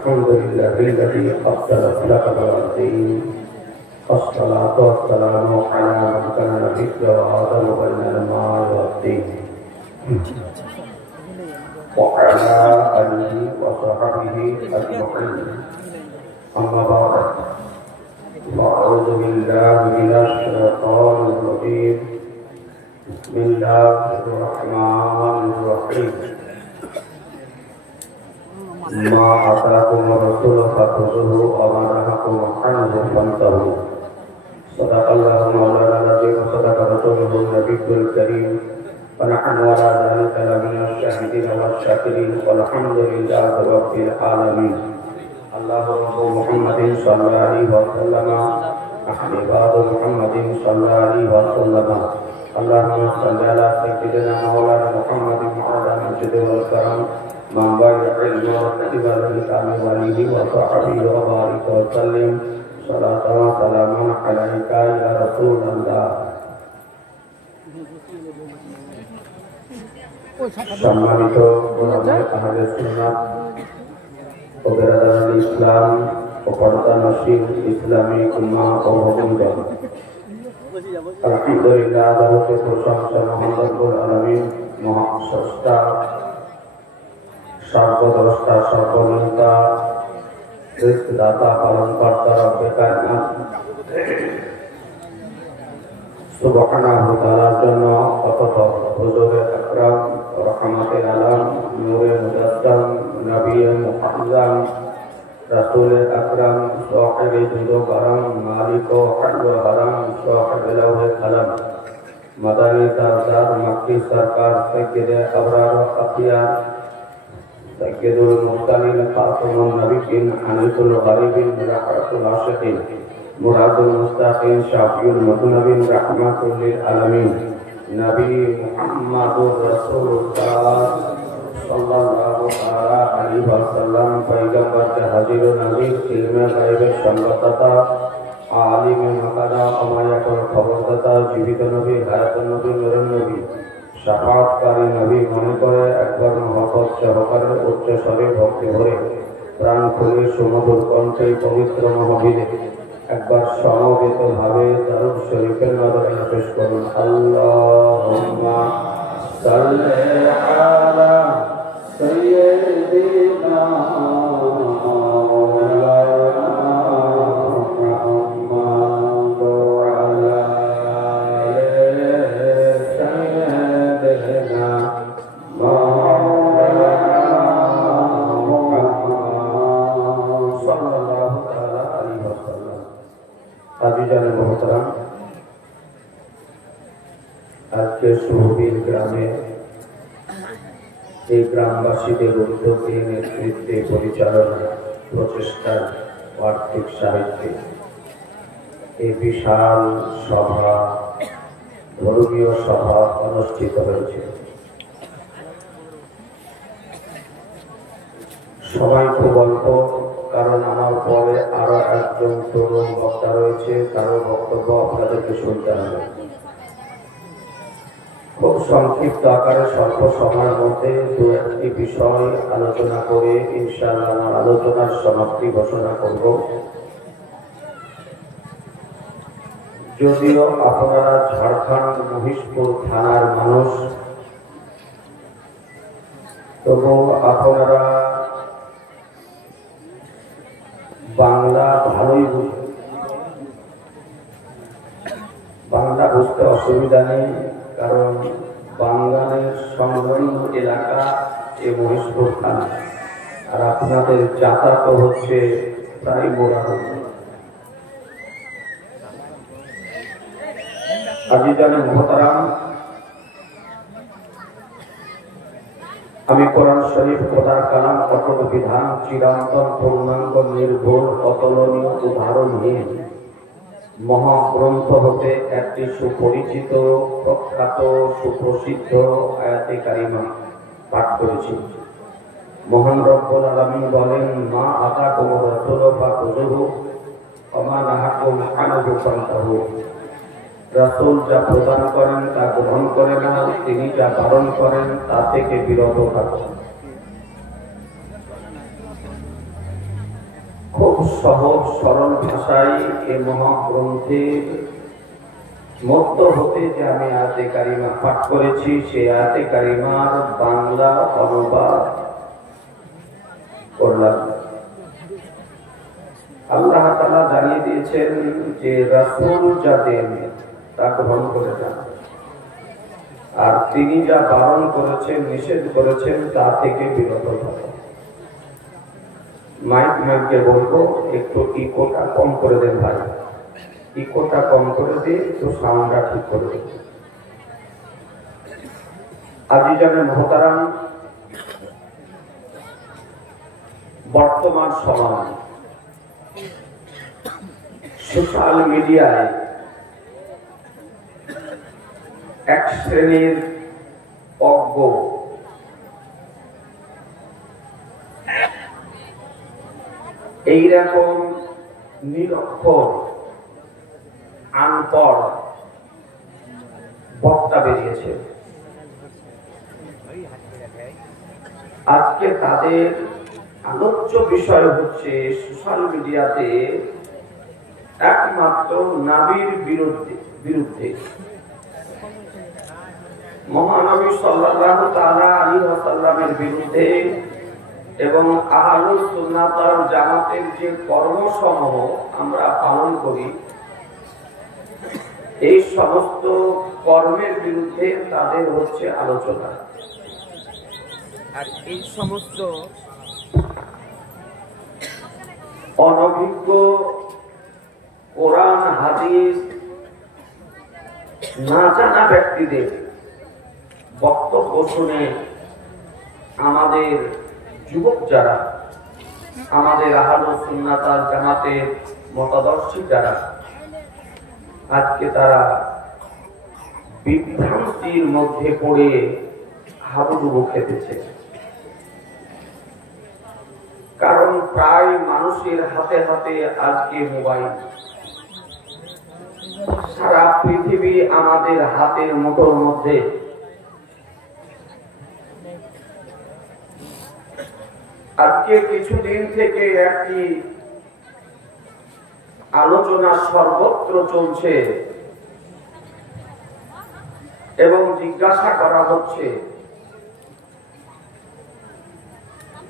الحمد لله الذي أفضل خلق العظيم والصلاة والسلام على من كان الذكر وآدم بين الماء والدين وعلى آله وصحبه أجمعين أما بعد فأعوذ بالله من الشيطان الرجيم بسم الله الرحمن الرحيم ما آتاكم الرسول فخذوه وما نهاكم عنه فانتهوا صدق الله مولانا العظيم وصدق رسوله النبي الكريم ونحن على ذلك لمن الشاهدين والشاكرين والحمد لله رب العالمين اللهم محمد صلى الله عليه وسلم نحن عباد محمد صلى الله عليه وسلم اللهم صل على سيدنا مولانا محمد وعلى المجد والكرم منبع العلم والكتب الكتاب وآله وصحبه وبارك وسلم صلاة وسلاما عليك يا رسول الله সম্মানিত ওলামায়ে আহলে সুন্নাত ও বিরাদরান ইসলাম ও পর্দানশীল ইসলামী উম্মাহ ও ভগ্নীগণ, আলহামদুলিল্লাহ যাবতীয় প্রশংসা মহান রব্বুল আলামিন মহাস্রষ্টা সর্বদ্রষ্টা সর্বনিয়ন্তা রিজকদাতা পালনকর্তা রব্বে কায়নাত সুবহানাহু ওয়া তাআলার জন্য অতঃ হুজুরে আকরাম রহমাতুল আলাম নূরে মুজাসসাম নবিয়ে মুআজ্জাম রাসূলে আকরাম সাহিবে দুদো করম মালিক ও হক হারাম সাহিবে লাওহে কলম মাদানী তারদার মক্কি সরকার সাইয়্যিদে আবরার আখিয়ার সাইয়্যিদুল মুরসালিন খাতামুন নবিয়্যিন হানিফুল গরিবিন রাহমাতুল আশিকিন মুরাদুল মুস্তাকিন শাফিউল মুতনবিন রাহমাতুল লিল আলামিন নবী মুহাম্মাদুর রাসূলুল্লাহ সাল্লাল্লাহু আলাইহি ওয়াসাল্লাম পয়গম্বর কে হাজির ও নাযির ইলমে গায়বের সংবাদদাতা আলিমে মাকানা আমায়াতুল খবরদাতা জীবিত নবী হায়াতুন নবী নূরুন নবী শাফাআতকারী নবী মনে করে একবার মহব্বত সহকারে উচ্চ স্বরে ভক্তি ভরে প্রাণ খুলে সুমধুর কণ্ঠে পবিত্র মাহফিলে একবার সমবেত ভাবে দরুদ শরীফের মাধ্যমে পেশ করুন। আল্লাহুম্মা সাল্লি আলা সাইয়্যিদিনা আজকে সুহবীর গ্রামে এই গ্রামবাসীদের উদ্যোগে নেতৃত্বে পরিচালনা প্রচেষ্টার আর্থিক সাহিত্যে এই বিশাল সভা ধর্মীয় সভা অনুষ্ঠিত হয়েছে। সবাই খুব অল্প, কারণ আমার পরে আরো একজন তরুণ বক্তা রয়েছে, কারো বক্তব্য আপনাদেরকে শুনতে হবে। খুব সংক্ষিপ্ত আকারে স্বল্প সময়ের মধ্যে দু একটি বিষয় আলোচনা করে ইনশাআল্লাহ আমার আলোচনার সমাপ্তি ঘোষণা করব। যদিও আপনারা ঝাড়খণ্ড মহিষপুর থানার মানুষ, তবু আপনারা বাংলা ভালোই বুঝেন। বাংলা বুঝতে অসুবিধা নেই, কারণ বাংলাদেশ সংলগ্ন এলাকা এই মহিষপুর থানা, আর আপনাদের যাতায়াত হচ্ছে প্রায় মোরারুল। আজিজানে মুহতারাম, আমি কোরআন শরীফ খোদার কালাম অটল বিধান চিরন্তন পূর্ণাঙ্গ নির্ভুল অতুলনীয় উদাহরণহীন মহাগ্রন্থ হতে একটি সুপরিচিত প্রখ্যাত সুপ্রসিদ্ধ আয়াতে কারিমা পাঠ করেছি। মহান রব্বুল আলামিন বলেন, মা আতাকুমুর রাসূলু ফাখুযুহু ওয়া মা নাহাকুম আনহু ফান্তাহু। রাসূল যা প্রদান করেন তা গ্রহণ করে না, তিনি যা বারণ করেন তা থেকে বিরত থাকুন। খুব সহজ সরল ভাষায় এ মহাগ্রন্থের মধ্য হতে যে আমি আয়াতে কারিমা পাঠ করেছি, সেই আয়াতে কারিমার বাংলা অনুবাদ করলাম। আল্লাহ তাআলা জানিয়ে দিয়েছেন যে রাসূল যা দেন তা গ্রহণ করে যান, আর তিনি যা বারণ করেছেন, নিষেধ করেছেন তা থেকে বিরত থাকুন। মাইককে বলবো একটু ইকোটা কম করে দেন ভাই, ইকোটা কম করে দিয়ে একটু সাউন্ডটা ঠিক করে দেন। আজিজানে মুহতারাম, বর্তমান সময় সোশ্যাল মিডিয়ায় এক শ্রেণীর অজ্ঞ এইরকম নিরক্ষর আনপড় বক্তা বেরিয়েছে। আজকে তাদের আলোচ্য বিষয় হচ্ছে সোশ্যাল মিডিয়াতে একমাত্র নবীর বিরুদ্ধে মহানবী সাল্লাল্লাহু তাআলা আলাইহি ওয়াসাল্লামের বিরুদ্ধে এবং আহলুস সুন্নাত ওয়াল জামাতের যে কর্মসমূহ আমরা পালন করি, এই সমস্ত কর্মের বিরুদ্ধে তাদের হচ্ছে আলোচনা। আর এই সমস্ত অনভিজ্ঞ কোরআন হাদিস না জানা ব্যক্তিদের বক্তব্য শুনে আমাদের যুবক যারা, আমাদের আহলুস সুন্নাত ওয়াল জামাতের মতাদর্শী যারা, আজকে তারা বিভ্রান্তির মধ্যে পড়ে হাবুডুবু খেতেছে। কারণ প্রায় মানুষের হাতে হাতে আজকে মোবাইল, সারা পৃথিবী আমাদের হাতের মুঠোর মধ্যে। আজকে কিছুদিন থেকে একটি আলোচনা সর্বত্র চলছে এবং জিজ্ঞাসা করা হচ্ছে,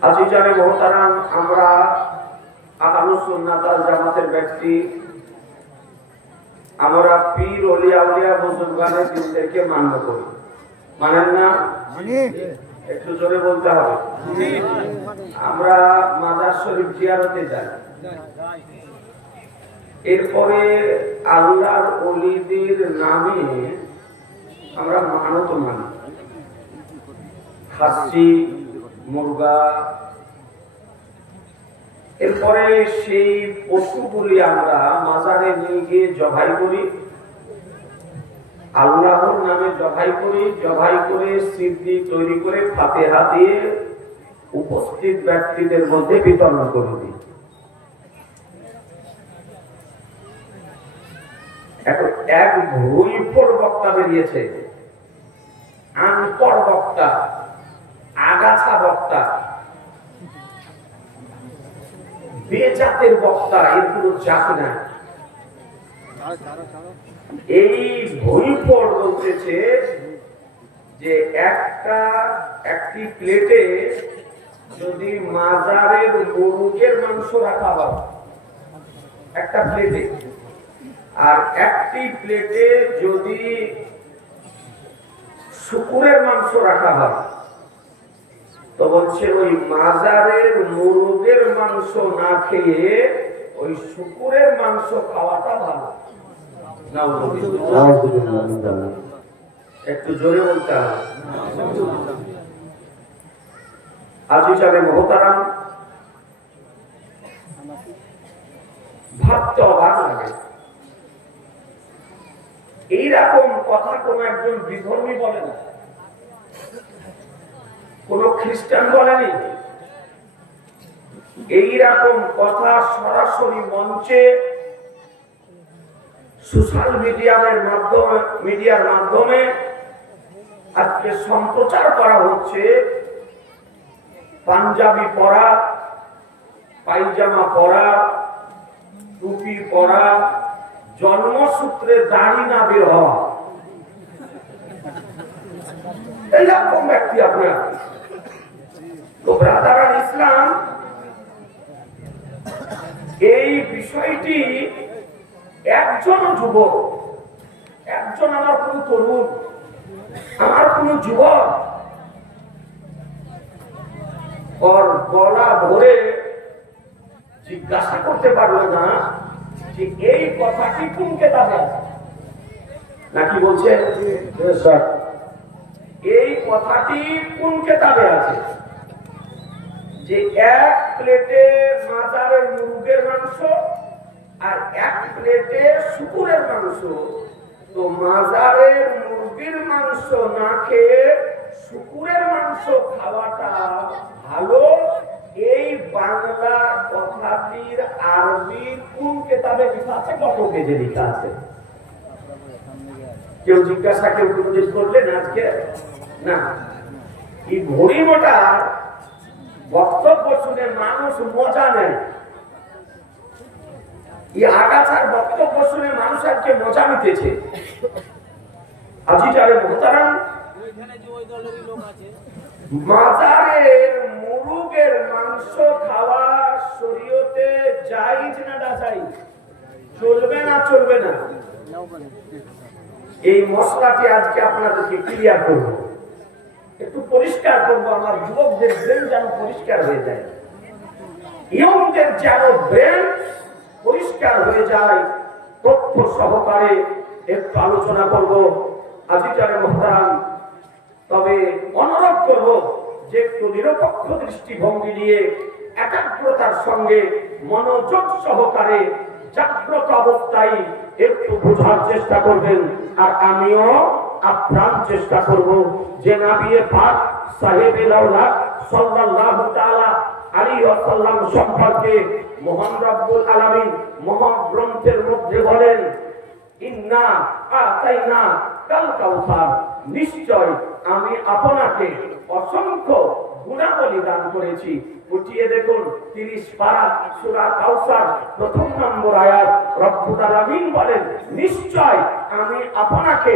আজিজানে মুহতারাম, আমরা আহলুস সুন্নাত ওয়াল জামাতের ব্যক্তি, আমরা পীর ওলিয়া বুজুর্গানের দিনদেরকে মান্য করি, মানেন না? একটু জোরে বলতে হবে। আমরা মাজার শরীফ জিয়ারতে যাই, এরপরে আল্লাহর ওলিদের নামে আমরা মানত মানি, খাসি, মুরগা, এরপরে সেই পশুগুলি আমরা মাজারে নিয়ে গিয়ে জবাই করি, আল্লাহর নামে জবাই করি, জবাই করে সিদ্দি তৈরি করে ফাতিহা দিয়ে উপস্থিত ব্যক্তিদের মধ্যে বিতরণ করে দিই। এখন এক ভুইফোড় বক্তা বেরিয়েছে, আনপড় বক্তা, আগাছা বক্তা, বেজাতের বক্তা, এর কোনো জাত নাই। এই ভুইফোড় বলতেছে যে একটি প্লেটে যদি মাজারের গরুকের মাংস রাখা হয় একটা প্লেটে, আর একটি প্লেটে যদি শুকুরের মাংস রাখা হয়, তো বলছে ওই মাজারের মুরগের মাংস না খেয়ে ওই শুকুরের মাংস খাওয়াটা ভালো। একটু জোরে বলতে হবে। আজিজানে মুহতারাম, ভাবতে অবাক লাগে, এইরকম কথা কোন একজন বিধর্মী বলে না, কোন খ্রিস্টান বলেনি। এইরকম কথা সরাসরি মঞ্চে সোশ্যাল মিডিয়ার মাধ্যমে আজকে সম্প্রচার করা হচ্ছে। পাঞ্জাবি পরা, পায়জামা পরা, টুপি পরা, জন্মসূত্রে দাড়ি না বের হওয়া, এইরকম ব্যক্তি আপনার। তো ব্রাদারান ইসলাম, এই বিষয়টি একজন যুবক, একজন আমার কোন তরুণ, আমার কোন যুবক ওর গলা ধরে জিজ্ঞাসা করতে পারলো না যে এই কথাটি কোন কেতাবে আছে, নাকি বলছে এই কথাটি কোন কেতাবে আছে যে এক প্লেটে মাজারের মুরগের মাংস আর এক প্লেটে শুকুরের মাংস। তো মাজারের মুরগির মাংস না খেয়ে শুকুরের মাংস খাওয়াটা ভালো, এই বাংলা কথাটির আরবি কোন কেতাবে লেখা আছে, কত পেজে লেখা আছে? কেউ জিজ্ঞাসা, কেউ জিজ্ঞেস করলেন আজকে না। এই ঘড়ি মোটার বক্তব্য শুনে মানুষ মজা নেয়, এই আগাছার বক্তব্য শুনে মানুষ আজকে মজা নিতেছে। আজিজারে মোহতারাম, মাজারের মুরগের মাংস খাওয়া শরীয়তে জায়েজ না নাজায়েজ? চলবে না চলবে না? এই মশলাটি আজকে আপনাদেরকে ক্লিয়ার করব, একটু পরিষ্কার করব, আমার যুবকদের ব্রেন যেন পরিষ্কার হয়ে যায়, ইয়ংদের যেন ব্রেন পরিষ্কার হয়ে যায়। তথ্য সহকারে একটু আলোচনা করব আজিজারে মোহতারাম। তবে অনুরোধ করব যে একটু নিরপেক্ষ দৃষ্টিভঙ্গি নিয়ে একাগ্রতার সঙ্গে মনোযোগ সহকারে জাগ্রত অবস্থায় একটু বোঝার চেষ্টা করবেন। আর আমিও আপ্রাণ চেষ্টা করব যে নবী পাক সাহেবে লাউলাদ সাল্লাল্লাহু তাআলা আলাইহি ওয়াসাল্লাম সম্পর্কে মহান রব্বুল আলামিন মহাগ্রন্থের মধ্যে বলেন, ইন্না আতাইনা কাল কাউসার, নিশ্চয় আমি আপনাকে অসংখ্য গুণাবলী দান করেছি। উঠিয়ে দেখুন 30 পারা সূরা কাউসার প্রথম নম্বর আয়াত। রব্বুল আলামিন বলেন, নিশ্চয় আমি আপনাকে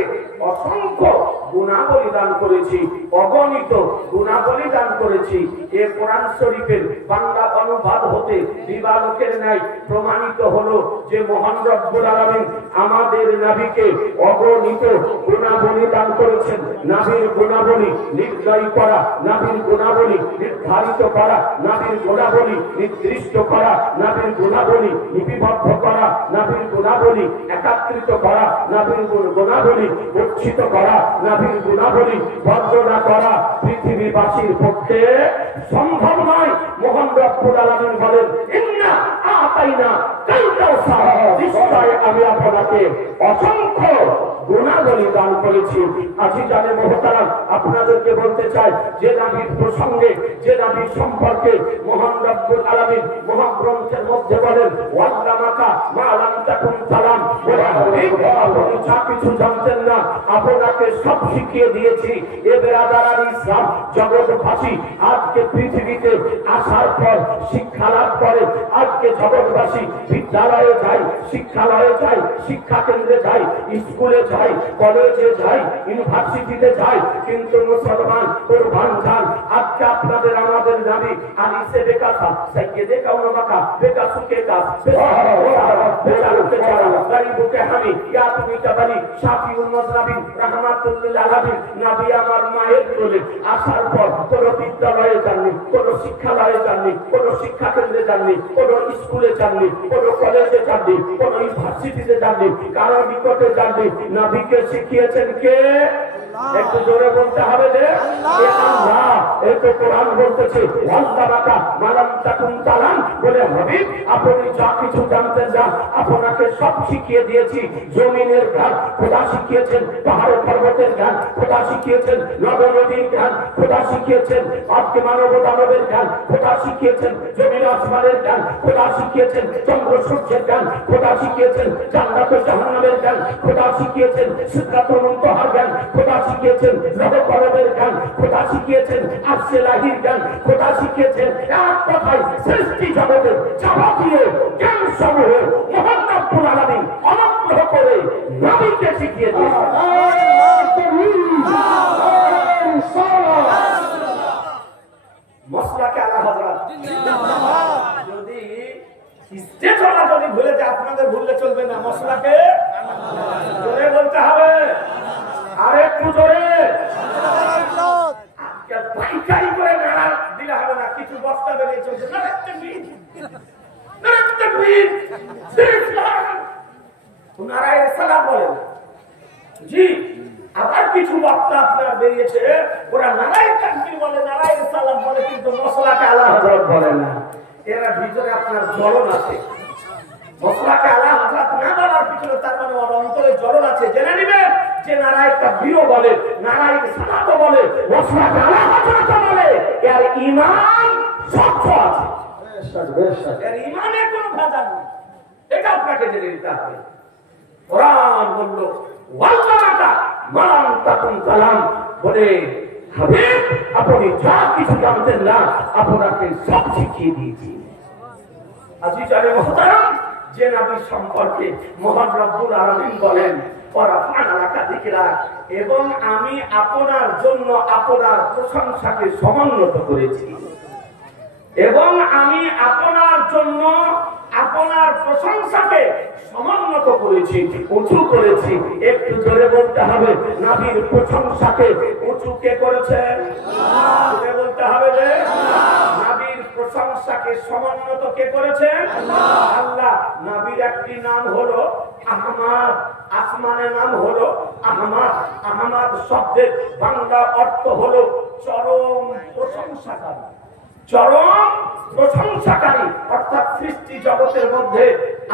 অসংখ্য গুণাবলী দান করেছি, অগণিত গুণাবলী দান করেছি। এ কোরআন শরীফের বাংলা অনুবাদ হতে দিবালোকের ন্যায় প্রমাণিত হলো যে মহান রব্বুল আলামিন আমাদের নবীকে অগণিত গুণাবলী দান করেছেন। নবীর গুণাবলী নির্ণয় করা, নবীর গুণাবলী নির্ধারিত করা, নবীর গুণাবলী নির্দিষ্ট করা, নবীর গুণাবলী লিপিবদ্ধ করা, নবীর গুণাবলী একত্রিত করা, নবীর গুণাবলী গচ্ছিত করা, নবীর গুণাবলী বর্ণনা করা পৃথিবীবাসীর পক্ষে সম্ভব নয়। মহান রব্বুল আলামিন বলেন, ইন্না আতাইনা কাল কাউসার, নিশ্চয় আমি আপনাকে অসংখ্য গুণাবলী দান করেছি। আজিজানে মোহতারাম, আপনাদেরকে বলতে চাই যে নবীর প্রসঙ্গে, যে নবীর সম্পর্কে মহান রব্বুল আলামিন মহাগ্রন্থের মধ্যে বলেন, ওয়াল্লামাকা মা লাম তাকুন তালাম, আপনি যা কিছু জানতেন না আপনাকে সব শিখিয়ে দিয়েছি। এ বেরাদারান ইসলাম জগৎবাসী আজকে পৃথিবীতে আসার পর শিক্ষা লাভ করে, আজকে জগৎবাসী বিদ্যালয়ে যায়, শিক্ষালয়ে যায়, শিক্ষা কেন্দ্রে যায়, স্কুলে যায়, কলেজে যায়, ইউনিভার্সিটিতে যায়, কিন্তু মুসলমান কুরবান যান। আজকে আপনাদের আমাদের নবী আলী সে বেকাসা সাইয়েদে কাউনামাকা বেকাসুকে কাস বেকালুকে চালা গরিবুকে হামি ইয়া তুমি তাবালি শাফিউল মুজনাবিন রাহমাতুল্লিল আলামিন। নবী আমার মায়ের কোলে আসার পর কোন বিদ্যালয়ে যাননি, কোন শিক্ষালয়ে যাননি, কোন শিক্ষা কেন্দ্রে যাননি, কোন স্কুলে যাননি, কোন কলেজে যাননি, কোন ইউনিভার্সিটিতে যাননি, কারো নিকটে যাননি। নবীকে শিখিয়েছেন কে? একটু জোরে বলতে হবে যে আল্লাহ। এই তো কোরআন বলতেছে, ওয়াল্লামাকা মালাম তাকুন তালান, বলে হাবিব আপনি যা কিছু জানতেন না আপনাকে সব শিখিয়ে দিয়েছি। জমিনের জ্ঞান খোদা শিখিয়েছেন, পাহাড় পর্বতের জ্ঞান খোদা শিখিয়েছেন, নদ নদীর জ্ঞান খোদা শিখিয়েছেন, আজকে মানব দানবের জ্ঞান খোদা শিখিয়েছেন, জমিন আসমানের জ্ঞান খোদা শিখিয়েছেন, চন্দ্র সূর্যের জ্ঞান খোদা শিখিয়েছেন, জান্নাত ও জাহান্নামের জ্ঞান খোদা শিখিয়েছেন, সিদরাতুল মুনতাহার জ্ঞান খোদা শিখিয়েছেন, নব কলবের জ্ঞান খোদা শিখিয়েছেন, আরশে লাহির জ্ঞান খোদা শিখিয়েছেন। এক কথায় সৃষ্টি জগৎ জগতের যাবতীয় জ্ঞান সমূহ মহান রব্বুল আলামিন অনুগ্রহ করে নবীকে শিখিয়ে দিয়েছেন। মসলাকে আলা হযরত যদি ইস্তেফা যদি ভুলে যায়, আপনাদের ভুললে চলবে না। মসলাকে জোরে বলতে হবে, আর একটু জোরে। পাইকারি করে নাড়া দিলে হবে না, কিছু বস্তা বেরিয়ে চলছে। নারায়ণ সালাম বলেন জি, আবার কিছু বক্তা আপনার বেরিয়েছে, ওরা নারায়ণ তাকবীর বলে, নারায়ণ সালাম বলে, কিন্তু মসলাকে আলা হযরত বলে না। এরা ভিতরে আপনার জ্বলন আছে। মসলাকে আলা হযরত না বলার পিছনে তার মানে ওর অন্তরে জ্বলন আছে। জেনে নেবেন যে নারায়ণ তাকবীর বলে, নারায়ণ সালাত বলে, মসলাকে আলা হযরত বলে, এর ঈমান স্বচ্ছ আছে। এর ঈমানে কোনো ভেজাল নেই। এটা আপনাকে জেনে নিতে হবে। কোরআন বলল ওয়াল্লামাকা মালাম তাকুন কালাম, বলে হাবিব আপনি যা কিছু জানতেন না আপনাকে সব শিখিয়ে দিয়েছি। আজিজানে মুহতারাম, যে নবী সম্পর্কে মহান রব্বুল আলামিন বলেন এবং আমি আপনার জন্য আপনার প্রশংসাকে সমুন্নত করেছি, এবং আমি আপনার জন্য আপনার প্রশংসাকে সমুন্নত করেছি, উঁচু করেছি। একটু জোরে বলতে হবে, নবীর প্রশংসাকে উঁচু কে করেছেন? জোরে বলতে হবে যে নবীর প্রশংসাকে সমুন্নত কে করেছেন? আল্লাহ। নবীর একটি নাম হলো আহমদ, আসমানের নাম হলো আহমদ। আহমদ শব্দের বাংলা অর্থ হলো চরম প্রশংসাকারী। চরম প্রশংসাকারী অর্থাৎ সৃষ্টি জগতের মধ্যে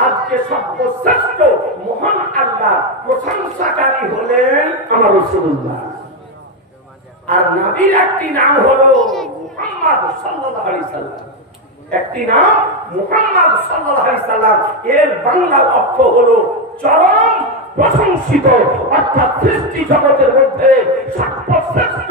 আজকে সর্বশ্রেষ্ঠ মহান আল্লাহ প্রশংসাকারী হলেন আমার রাসূলুল্লাহ। আর নবীর একটি নাম হলো মুহাম্মদ সাল্লাল্লাহু আলাইহি সাল্লাম। একটি নাম মুহাম্মদ সাল্লাল্লাহু আলাইহি সাল্লাম, এর বাংলা অর্থ হলো চরম প্রশংসিত, অর্থাৎ সৃষ্টি জগতের মধ্যে সর্বশ্রেষ্ঠ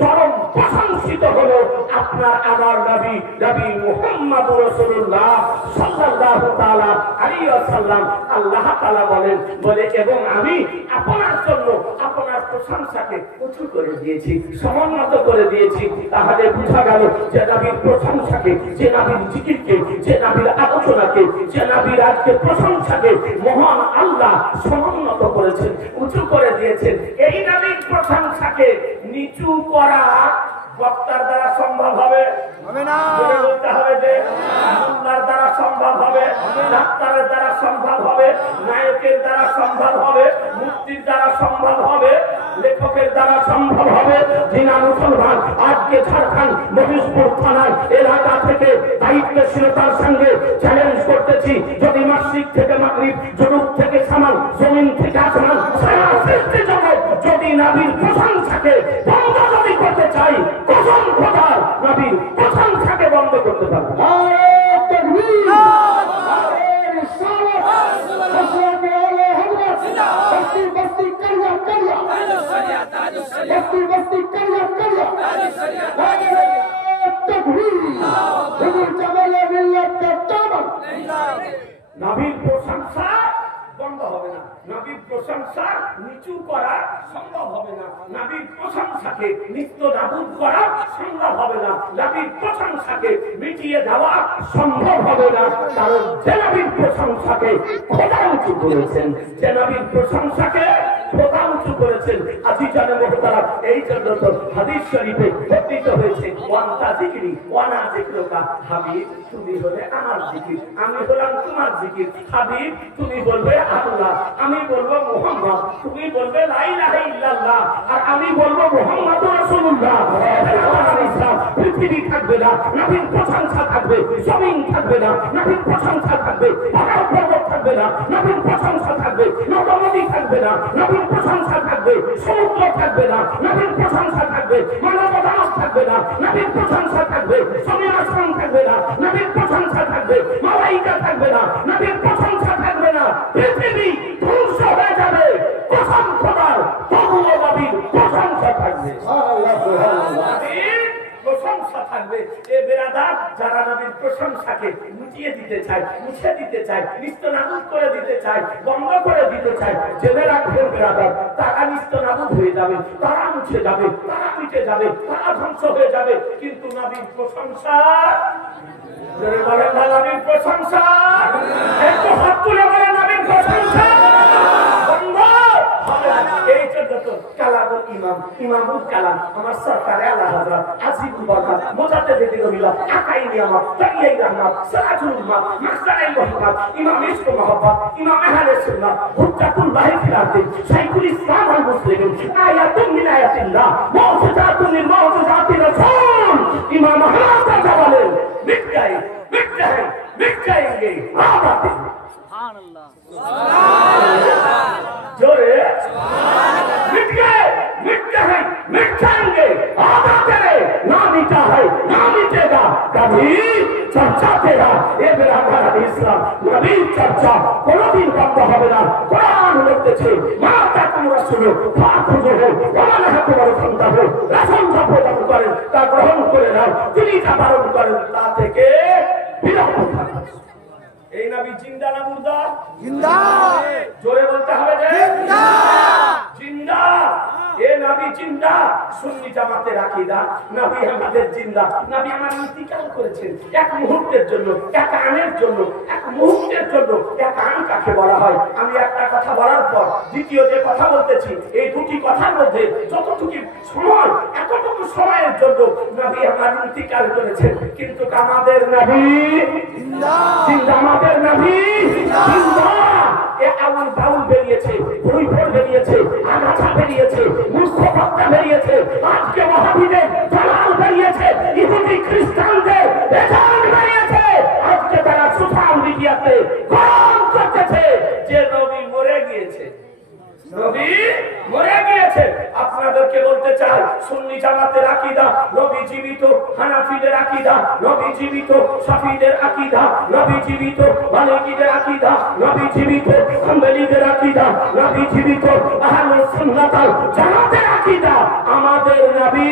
চরম প্রশংসিত হলো আপনার আমার নবী, নবী মুহাম্মদ রাসূলুল্লাহ সাল্লাল্লাহু তাআলা আলাইহি ওয়াসাল্লাম। আল্লাহ তাআলা বলেন, বলে এবং আমি আপনার জন্য আপনার প্রশংসাকে উঁচু করে দিয়েছি, সমুন্নত করে দিয়েছি। তাহলে বোঝা গেল যে নবীর প্রশংসাকে, যে নবীর জিকিরকে, যে নবীর আলোচনাকে, যে নবীর আজকে প্রশংসাকে মহান আল্লাহ সমুন্নত করেছেন, উঁচু করে দিয়েছেন। এই নবীর প্রশংসাকে নিচু করা বক্তার দ্বারা সম্ভব হবে না। বলতে হবে যে আল্লাহর দ্বারা সম্ভব হবে, ডাক্তারের দ্বারা সম্ভব হবে, নায়কের দ্বারা সম্ভব হবে, মুক্তির দ্বারা সম্ভব হবে, লেখকের দ্বারা সম্ভব হবে। জিনা মুসলমান আজকে ঝাড়খণ্ড মহিষপুর থানার এলাকা থেকে দায়িত্বশীলতার সঙ্গে চ্যালেঞ্জ করতেছি, যদি মসজিদ থেকে মাগরিব, জুনুব থেকে সামাল, জমিন থেকে আসমান, সারা সৃষ্টি জগৎ যদি নবীর প্রশংসাকে বন্ধ যদি করতে চাই, কসম খোদার নবীর প্রশংসাকে বন্ধ করতে পারবে না। নবীর প্রশংসা বন্ধ হবে না, নবীর প্রশংসা নিচু করা সম্ভব হবে না, নবীর প্রশংসাকে নিত্য নাবুদ করা সম্ভব হবে না, নবীর প্রশংসাকে মিটিয়ে দেওয়া সম্ভব হবে না। কারণ যে নবীর প্রশংসাকে খোদা উঁচু করেছেন, যে নবীর প্রশংসাকে খোদা উঁচু করেছেন। আজিজানে মুহতারাম, এই জন্য তো হাদিস শরীফে বর্ণিত হয়েছে, ওয়ান্তা জিকিরি ওয়ানা জিকরুকা, হাবিব তুমি হলে আমার জিকির, আমি হলাম তোমার জিকির। হাবিব তুমি বলবে আল্লাহ, আমি বলবো মুহাম্মদ, তুমি বলবে লা ইলাহা ইল্লাল্লাহ, আর আমি বলবো মুহাম্মাদুর রাসূলুল্লাহ। পৃথিবী থাকবে না, নবীর প্রশংসা থাকবে। জমিন থাকবে না, নবীর প্রশংসা থাকবে। পাহাড় পর্বত থাকবে না, নবীর প্রশংসা থাকবে। নদী থাকবে না, নবীর প্রশংসা থাকবে। সমুদ্র থাকবে না, নবীর প্রশংসা থাকবে। মানব দানব থাকবে না, নবীর প্রশংসা থাকবে। জমিন আসমান থাকবে না, নবীর প্রশংসা থাকবে। মালাইকা থাকবে না, নবীর প্রশংসা থাকবে না। পৃথিবী ধ্বংস হয়ে যাবে, কসম খোদার, তবুও নবীর প্রশংসা থাকবে। প্রশংসা থাকবে। এ বেরাদার যারা নবীর প্রশংসাকে মুছিয়ে দিতে চায়, মুছে দিতে চায়, নিস্তনাবুদ করে দিতে চায়, বন্ধ করে দিতে চায়, জেনে রাখবেন বেরাদার, তারা নিস্তনাবুদ হয়ে যাবে, তারা মুছে যাবে, তারা মিটে যাবে, তারা ধ্বংস হয়ে যাবে। কিন্তু নবীর প্রশংসা, বলেন না নবীর প্রশংসা, একটু হাত তুলে বলেন নবীর প্রশংসা বন্ধ হবে না। এই জন্য তো কালামুল ইমাম, ইমামুল কালাম আমার সরকারে আল্লাহ হযরত আজিবুল বরকত মুজাদ্দিদ রহিমাহুল্লাহ আকাই নিয়ামত তাইয়্যিব রহমত সিরাজুল উম্মাহ মাখজারুল মুহাম্মদ ইমাম ইশক মুহাব্বত ইমাম আহলে সুন্নাহ হুজ্জাতুল্লাহ ফিল আরদি শাইখুল ইসলাম ওয়াল মুসলিমিন আয়াতুন মিন আয়াতিল্লাহ মুআজিজাতুন মিন মুআজিজাতির রাসূল ইমাম আহমদ বলেন মিট গয়ে मिट जाएंगे सुभान अल्लाह जोरे मिट गए मिट जाएंगे आधा तेरे ना मिटा है ना मिटेगा कभी चर्चा तेरा ये मेरा घर इस्लाम नबी चर्चा কোনো দিন বন্ধ হবে না। কোরআন বলতেছে মা তাকুম রাসূল ফাখুযুহু ওয়া লা তাকুম ফান্তাহু, রাসূল যা প্রদান করেন তা গ্রহণ করে নাও, তিনি যা বারণ করেন তা থেকে বিরত থাকো। এই নবী জিন্দা না মুর্দা? জিন্দা। জোরে বলতে হবে যে জিন্দা জিন্দা। এ নবী জিন্দা। সুন্নি জামাতের আকীদা নবী আমাদের জিন্দা। নবী আমার ইন্তিকাল করেছেন এক মুহূর্তের জন্য, এক আনের জন্য, এক মুহূর্তের জন্য। এক আন কাকে বলা হয়? আমি একটা কথা বলার পর দ্বিতীয় যে কথা বলতেছি, এই দুটি কথার মধ্যে যতটুকু সময়, এতটুকু সময়ের জন্য নবী আমার ইন্তিকাল করেছেন। কিন্তু আমাদের নবী জিন্দা, জিন্দা আমাদের নবী জিন্দা। এ আউল বাউল বেরিয়েছে, ভুল ভুল বেরিয়েছে, আগাছা বেরিয়েছে, মুস্তফা বেরিয়েছে, আজকে ওয়াহাবিদের জালাল বেরিয়েছে, ইহুদি খ্রিস্টানদের বেজান বেরিয়েছে। আজকে তারা সোশ্যাল মিডিয়াতে গরম করতেছে যে নবী মরে গিয়েছে, নবী মরে গিয়েছে। আপনাদেরকে বলতে চাই সুন্নি জামাতের আকীদা নবী জীবিত, হানাফিদের আকীদা নবী জীবিত, শাফিদের আকীদা নবী জীবিত, মালিকিদের আকীদা নবী জীবিত, হাম্বলীদের আকীদা নবী জীবিত, আহলুস সুন্নাত ওয়াল জামাতের আকীদা আমাদের নবী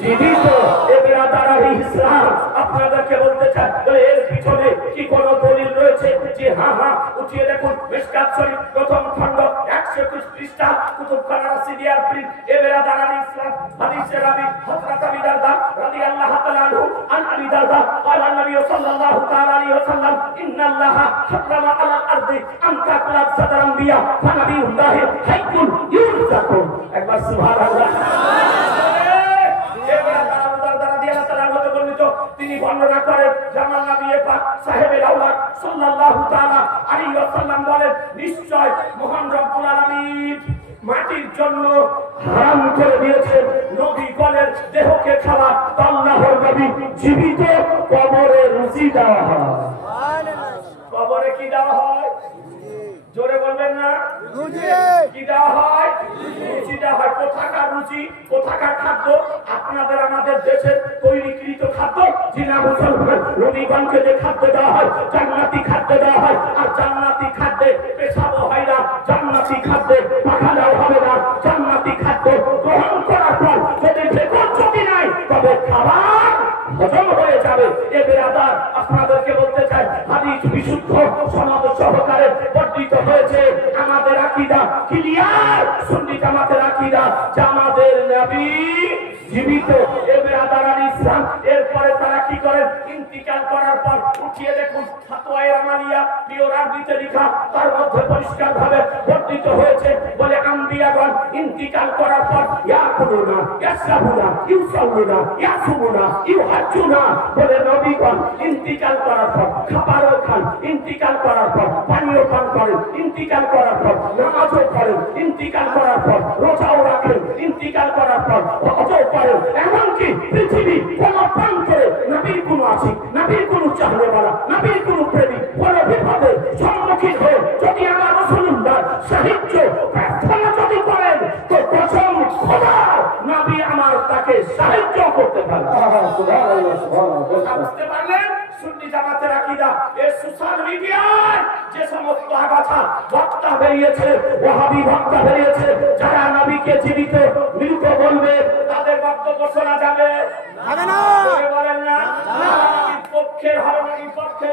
জীবিত। এ বেরাদার ইসলাম আপনাদেরকে বলতে চাই এর পিছনে কি কোনো দলিল রয়েছে? যে হ্যাঁ উঠিয়ে দেখুন মিশকাত শরীফ প্রথম খণ্ড 121 পৃষ্ঠা কুতুবখানা সিরিয়ার প্রিন্ট। এ বেরাদার ইসলাম হাদিসের রাবি হযরত আবু দারদা রাদিয়াল্লাহু তাআলা আনহু আন আবি দারদা قال النبي صلى الله تعالى عليه وسلم ان الله حرم على الارض ان تاكل اجساد الانبياء فنبي الله حي يرزق। একবার সুবহানাল্লাহ। তিনি বর্ণনা করেন জামাল নবী পাক সাহেবে আওলাদ সাল্লাল্লাহু তাআলা আলাইহি ওয়াসাল্লাম বলেন নিশ্চয় মহান রব্বুল আলামিন মাটির জন্য হারাম করে দিয়েছেন নবী বলেন দেহকে খাওয়া। আল্লাহর নবী জীবিত কবরে রুচি দেওয়া হয়। সুবহানাল্লাহ। কবরে কি দেওয়া হয়? জোরে বলবেন না? রুচি কি দেওয়া হয়? রুচি দেওয়া হয়। কোথাকার রুচি, কোথাকার খাদ্য? আপনাদের আমাদের দেশের তৈরিকৃত খাদ্য। জিনা মুসলমান নবীগণকে যে খাদ্য দেওয়া হয় জান্নাতি খাদ্য দেওয়া হয়। আর জান্নাতি খাদ্যে পেশাবও হয় না, জান্নাতি খাদ্যে পাখানাও হবে না। জান্নাতি খাদ্য গ্রহণ করার পর যদি ভেতর যদি নাই তবে খাবার হজম হয়ে যাবে। এ বেরাদার আপনাদেরকে বলতে চাই হাদিস বিশুদ্ধ সনদ সহকারে বর্ণিত হয়েছে। আমাদের আকীদা ক্লিয়ার, সুন্নি জামাতের আকীদা আমাদের নবী জীবিত। এ বেরাদার ইসলাম এরপরে তারা কি করেন? ইন্তিকাল করার পর উঠিয়ে দেখুন ফাতওয়ায়ে রামানিয়া পিওর আরবিতে লেখা, তার মধ্যে পরিষ্কার ভাবে বর্ণিত হয়েছে বলে আম্বিয়াগণ ইন্তিকাল করার পর ইয়াকুলুনা ইয়াশরাবুনা ইউসাল্লুনা ইয়াসুমুনা ইউহাজ্জুনা। বলে নবীগণ ইন্তিকাল করার পর খাবারও খান, ইন্তিকাল করার পর পানীয় পান করেন, ইন্তিকাল করার পর নামাজও পড়েন, ইন্তিকাল করার পর রোজাও রাখেন, ইন্তিকাল করার পর হজও করেন। এমনকি পৃথিবী কোন প্রান্তে নবীর কোন আশিক, নবীর কোন চাহনেওয়ালা, নবীর কোন প্রেমিক কোন বিপদে সম্মুখীন হয়ে যদি আমার রাসূলুল্লাহ সাহায্য প্রার্থনা যদি করেন তো কসম খোদার নবী আমার তাকে সাহায্য করতে পারে। সুবহানাল্লাহ সুবহানাল্লাহ। বুঝতে পারলেন? সুন্নি জামাতের আকীদা। এই সোশ্যাল মিডিয়ায় যে সমস্ত আগাছা বক্তা বেরিয়েছে, ওয়াহাবি বক্তা বেরিয়েছে, যারা নবীকে জীবিত মৃত বলবে, তাদের বক্তব্য শোনা যাবে না। বলেন না পক্ষের হবে না বিপক্ষে?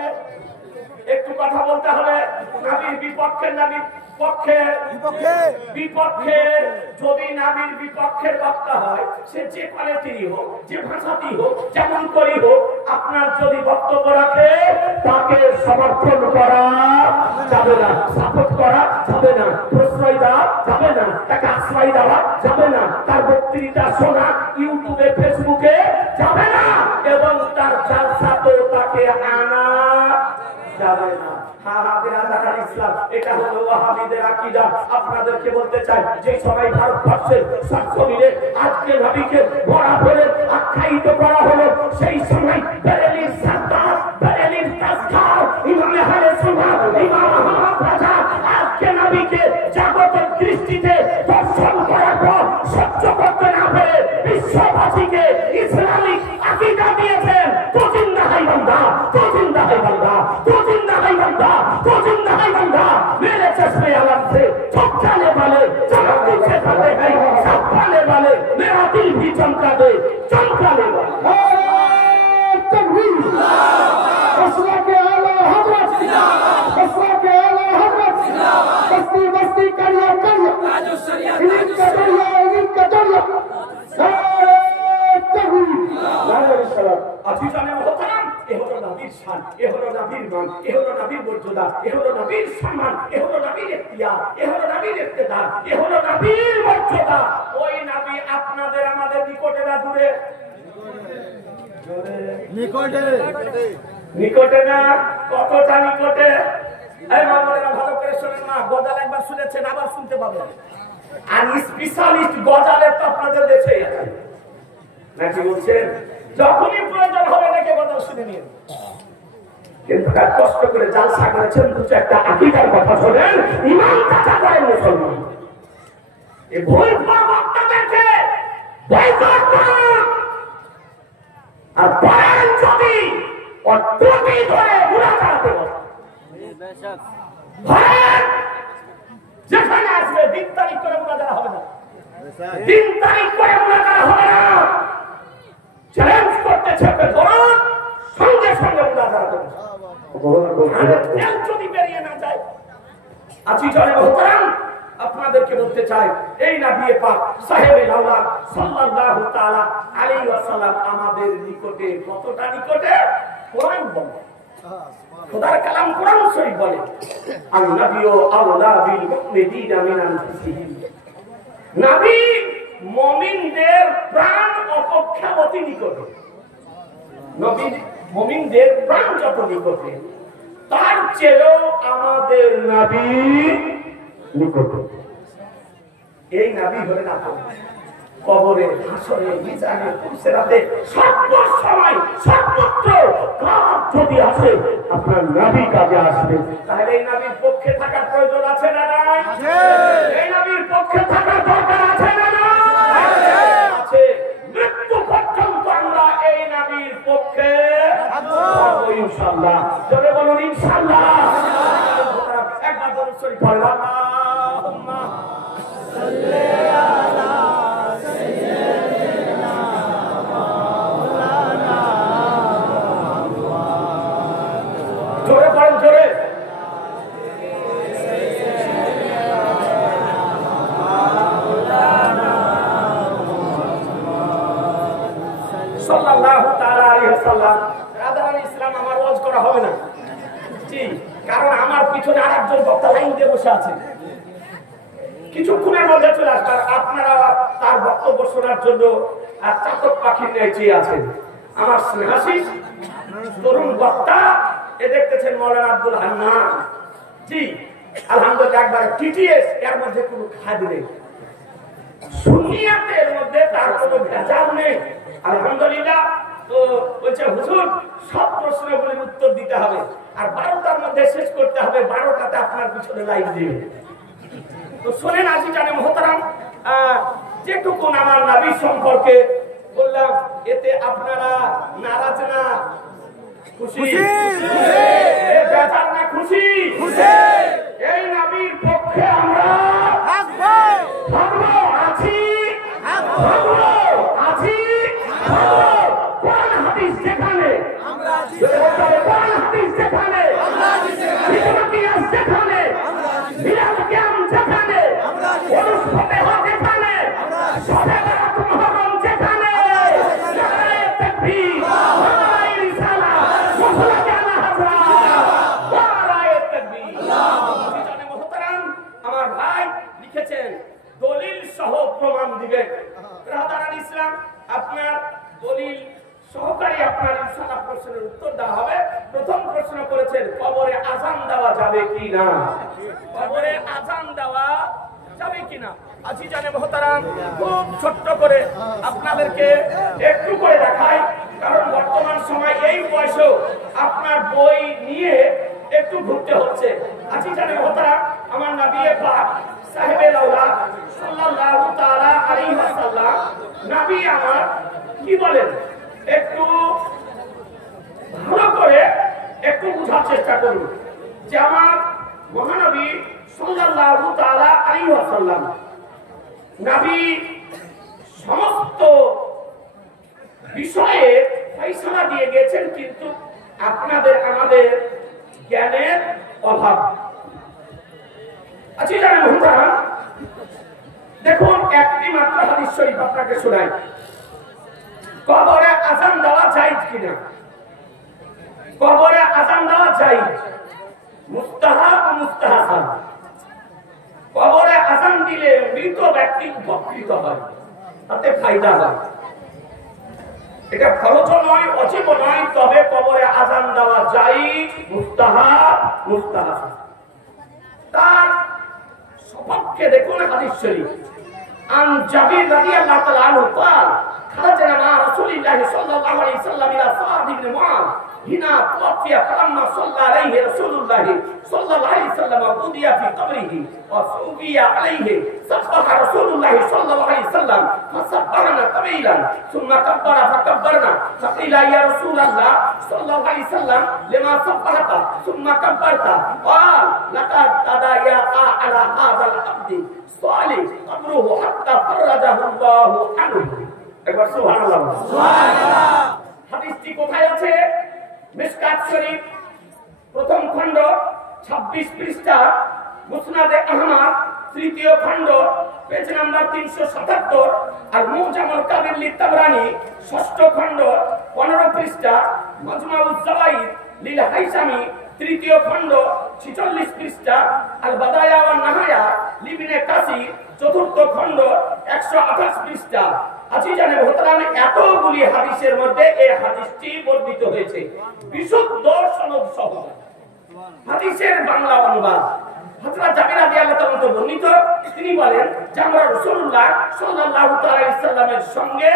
একটু কথা বলতে হবে। নবীর বিপক্ষের না বিপক্ষে? যদি নবীর বিপক্ষের বক্তা হয়, সে যে কোয়ালিটিরই হোক, যে ভাষাতেই হোক, যেমন করেই হোক, আপনার যদি বক্তব্য রাখে, তাকে সমর্থন করা যাবে না, সাপোর্ট করা যাবে না, প্রশ্রয় দেওয়া যাবে না, তাকে আশ্রয় দেওয়া যাবে না, তার বক্তৃতা শোনা ইউটিউবে ফেসবুকে যাবে না, এবং তার জালসাতেও তাকে আনা যাবে না। ইসলাম এটা হলো ওয়াহাবিদের আকীদা। আপনাদেরকে বলতে চাই, যে সবাই ভারতবর্ষের সাতশো আজকে নবীকে বড়া বলে আখ্যায়িত করা হলো, সেই সময় বেরেলির সরদার, বেরেলির তাজদার, ইমাম আহলে সুন্নাহ, ইমাম আহমদ রাজা আজকে নবীকে জাগতিক দৃষ্টিতে দর্শন করার পর সহ্য করতে না পেরে বিশ্ববাসীকে ইসলামিক আকীদা দিয়েছেন। তো জিন্দা হাই বান্দা, তো জিন্দা হাই বান্দা, তো জিন্দা হাই বান্দা, तो जिंदा है बंदा। मेरे चश्मे आलम से चमकाने वाले चमकते चमकाते हैं, चमकाने वाले मेरा दिल भी चमका दे, चमकाने वाले। तकबीर, असला के आला हजरत, असला के आला हजरत, बस्ती बस्ती करिया करिया, इनका दरिया, तकबीर, नारे सलाम। আজি জানে মোহতারাম, এ হলো নবীর শান, এ হলো নবীর মান, এ হলো নবীর মর্যাদা, এ হলো নবীর সম্মান, এ হলো নবীর ইখতিয়ার, এ হলো নবীর ইক্তেদার, এ হলো নবীর মর্যাদা। ওই নবী আপনাদের আমাদের নিকটে না দূরে? নিকটে। নিকটে না? কতটা নিকটে? এই মামলারা ভালো করে শুনেন না, গজাল একবার শুনেছেন, আবার শুনতে পাবেন। আর স্পেশালিস্ট গজালের তো আপনাদের দেশেই আছে, নাকি বলছেন? যখনই প্রয়োজন হবে নাকি কথা শুনে নিন, কিন্তু কষ্ট করে জালসা করেছেন, দু চারটা আকীদার কথা শোনেন, ঈমান কাঁচা করেন মুসলমান। এই ভুল বক্তাদেরকে বয়কট করুন, আর বলেন যদি অত্যুটি ধরে মুনাজাতে বসেন, যেখানে আসবে 3 তারিখ করে মুনাজারা হবে না, 3 তারিখ করে মুনাজারা হবে না। চ্যালেঞ্জ করতে চেপে ধরুন, সঙ্গে সঙ্গে মুনাজারা করুন, যদি বেরিয়ে না যায়। আজি জনে মোহতারাম, আপনাদেরকে বলতে চাই, এই নবী পাক সাহেবে আওলাদ সাল্লাল্লাহু তাআলা আলাইহি ওয়াসাল্লাম আমাদের নিকটে কতটা নিকটে? কোরআন বলে, খোদার কালাম কোরআন শরীফ বলে, আন নবিয়্যু আওলা বিল মুমিনিনা মিন আনফুসিহিম। নবী মুমিনদের প্রাণ অপেক্ষা অতি নিকটে। নবী মুমিনদের প্রাণ যত নিকটে, তার চেয়েও আমাদের নবী নিকটে। এই নবী হলেন আপন। কবরে, হাসরে, মিজানে, পুরসেরাতে সর্ব সময় সর্বত্র কাজ যদি আসে, আপনার নবী কাজে আসবে। তাহলে এই নবীর পক্ষে থাকার প্রয়োজন আছে না নাই? এই নবীর পক্ষে থাকার দরকার আছে না নাই? আছে। মৃত্যু পর্যন্ত আমরা এই নবীর পক্ষে থাকবো ইনশাআল্লাহ। জোরে বলুন ইনশাআল্লাহ। একবার দরুদ শরীফ পড়ুন। আল্লাহুম্মা সাল্লি আলা সাইয়্যিদিনা মাওলানা মুহাম্মদ। জোরে পড়ুন, জোরে। সাল্লাল্লাহু তাআলা আলাইহি ওয়াসাল্লাম। রাধারানী ইসলাম আমার ওয়াজ করা হবে না, জি, কারণ আমার পিছনে আরেকজন বক্তা লাইন দিয়ে বসে আছে, কিছুক্ষণের মধ্যে চলে আসবে। আপনারা তার বক্তব্য শোনার জন্য আর চাতক পাখির ন্যায় চেয়ে আছেন। আমার স্নেহাশিস তরুণ বক্তা, এ দেখতেছেন মৌলানা আব্দুল হান্নান, জি, আলহামদুলিল্লাহ, একবার টিটিএস, এর মধ্যে কোনো খাদ নেই, সুন্নিয়াতের মধ্যে তার কোনো ভেজাল নেই, আলহামদুলিল্লাহ। তো বলছে হুজুর সব প্রশ্নগুলির উত্তর দিতে হবে, আর 12টার মধ্যে শেষ করতে হবে, 12টাতে আপনার পিছনে লাইভ দিবে। তো শোনেন আজি জানে মোহতারাম, যেটুকুন আমার নবী সম্পর্কে বললাম এতে আপনারা নারাজ না খুশি? বেজার না খুশি? এই নবীর পক্ষে আমরা থাকবো, আছি, কোন হাদিস যেখানে, কোন হাদিস যেখানে, ইতিহাস যেখানে, মিলাদ কিয়াম যেখানে, ওরস ফাতিহা যেখানে, শবে বরাত মুহররম যেখানে, নারে তাকবীর, নারে রিসালাত, মুসলমান হাজরাত, নারে তাকবীর। জানে মুহতারাম, আমার ভাই লিখেছেন দলিল সহ প্রমাণ দিবেন। রাদারান ইসলাম আপনার দলিল সহকারী আপনার ইনশাআল্লাহ প্রশ্নের উত্তর দেওয়া হবে। প্রথম প্রশ্ন করেছেন কবরে আযান দেওয়া যাবে কিনা? কবরে আযান দেওয়া যাবে কিনা? আজি জানে মুহতারাম, খুব ছোট্ট করে আপনাদেরকে একটু করে দেখাই, কারণ বর্তমান সময় এই বয়সে আপনার বই নিয়ে একটু ঘুরতে হচ্ছে। আজি জানে মুহতারাম, আমার নবী পাক সাহেবে লাউলা সাল্লাল্লাহু তাআলা আলাইহি ওয়াসাল্লাম নবী আমার কি বলেন একটু ভালো করে একটু বোঝার চেষ্টা করুন যে আমার মহানবী সাল্লাল্লাহু তাআলা আলাইহি ওয়াসাল্লাম নবী সমস্ত বিষয়ে ফয়সালা দিয়ে গেছেন, কিন্তু আপনাদের আমাদের জ্ঞানের অভাব। আচ্ছা জানেন মুহতারাম, দেখুন একটি মাত্র হাদিস শরীফ আপনাকে শোনাই। কবরে আযান দেওয়া জায়েজ কিনা? কবরে আযান দেওয়া জায়েজ, মুস্তাহাব ও মুস্তাহাসান। কবরে আযান দিলে মৃত ব্যক্তি উপকৃত হয়, তাতে ফায়দা হয়। এটা ফরজ নয়, ওয়াজিব নয়, তবে কবরে আযান দেওয়া জায়েজ, মুস্তাহাব, মুস্তাহাসান। তার সপক্ষে দেখুন হাদিস শরীফ। আন জাবির রাদিয়াল্লাহু তাআলা আনহু قال خرجنا مع رسول الله صلى الله عليه وسلم الى سعد بن معاذ هنا توفي فلما صلى عليه رسول الله صلى الله عليه وسلم وقضي في قبره وصلي عليه سبح رسول الله صلى الله عليه وسلم فسبحنا طويلا ثم كبر فكبرنا فقيل يا رسول الله صلى الله عليه وسلم لما سبحت ثم كبرت قال لقد تضايق على هذا العبد صالح قبره حتى فرجه الله عنه। একবার সুবহানাল্লাহ। সুবহানাল্লাহ। হাদিসটি কোথায় আছে? মিশকাত শরীফ প্রথম খণ্ড 26 পৃষ্ঠা, মুসনাদে আহমদ তৃতীয় খণ্ড পেজ নাম্বার 377, আর মুজামুল কাবির লিতাবরানি ষষ্ঠ খণ্ড 15 পৃষ্ঠা, মাজমাউজ জাওয়াইদ লিল হাইসামি তৃতীয় খণ্ড 46 পৃষ্ঠা, আল বাদায়া ওয়ান নাহায়া লিবনে কাসির চতুর্থ খণ্ড 128 পৃষ্ঠা। আজি জানে মুহতারাম, এতগুলি হাদিসের মধ্যে এই হাদিসটি বর্ণিত হয়েছে বিশুদ্ধ সনদ সহ। হাদিসের বাংলা অনুবাদ হযরত জাবির রাদিয়াল্লাহু তাআলা বর্ণিত, তিনি বলেন যে আমরা রাসূলুল্লাহ সাল্লাল্লাহু আলাইহি ওয়াসাল্লামের সঙ্গে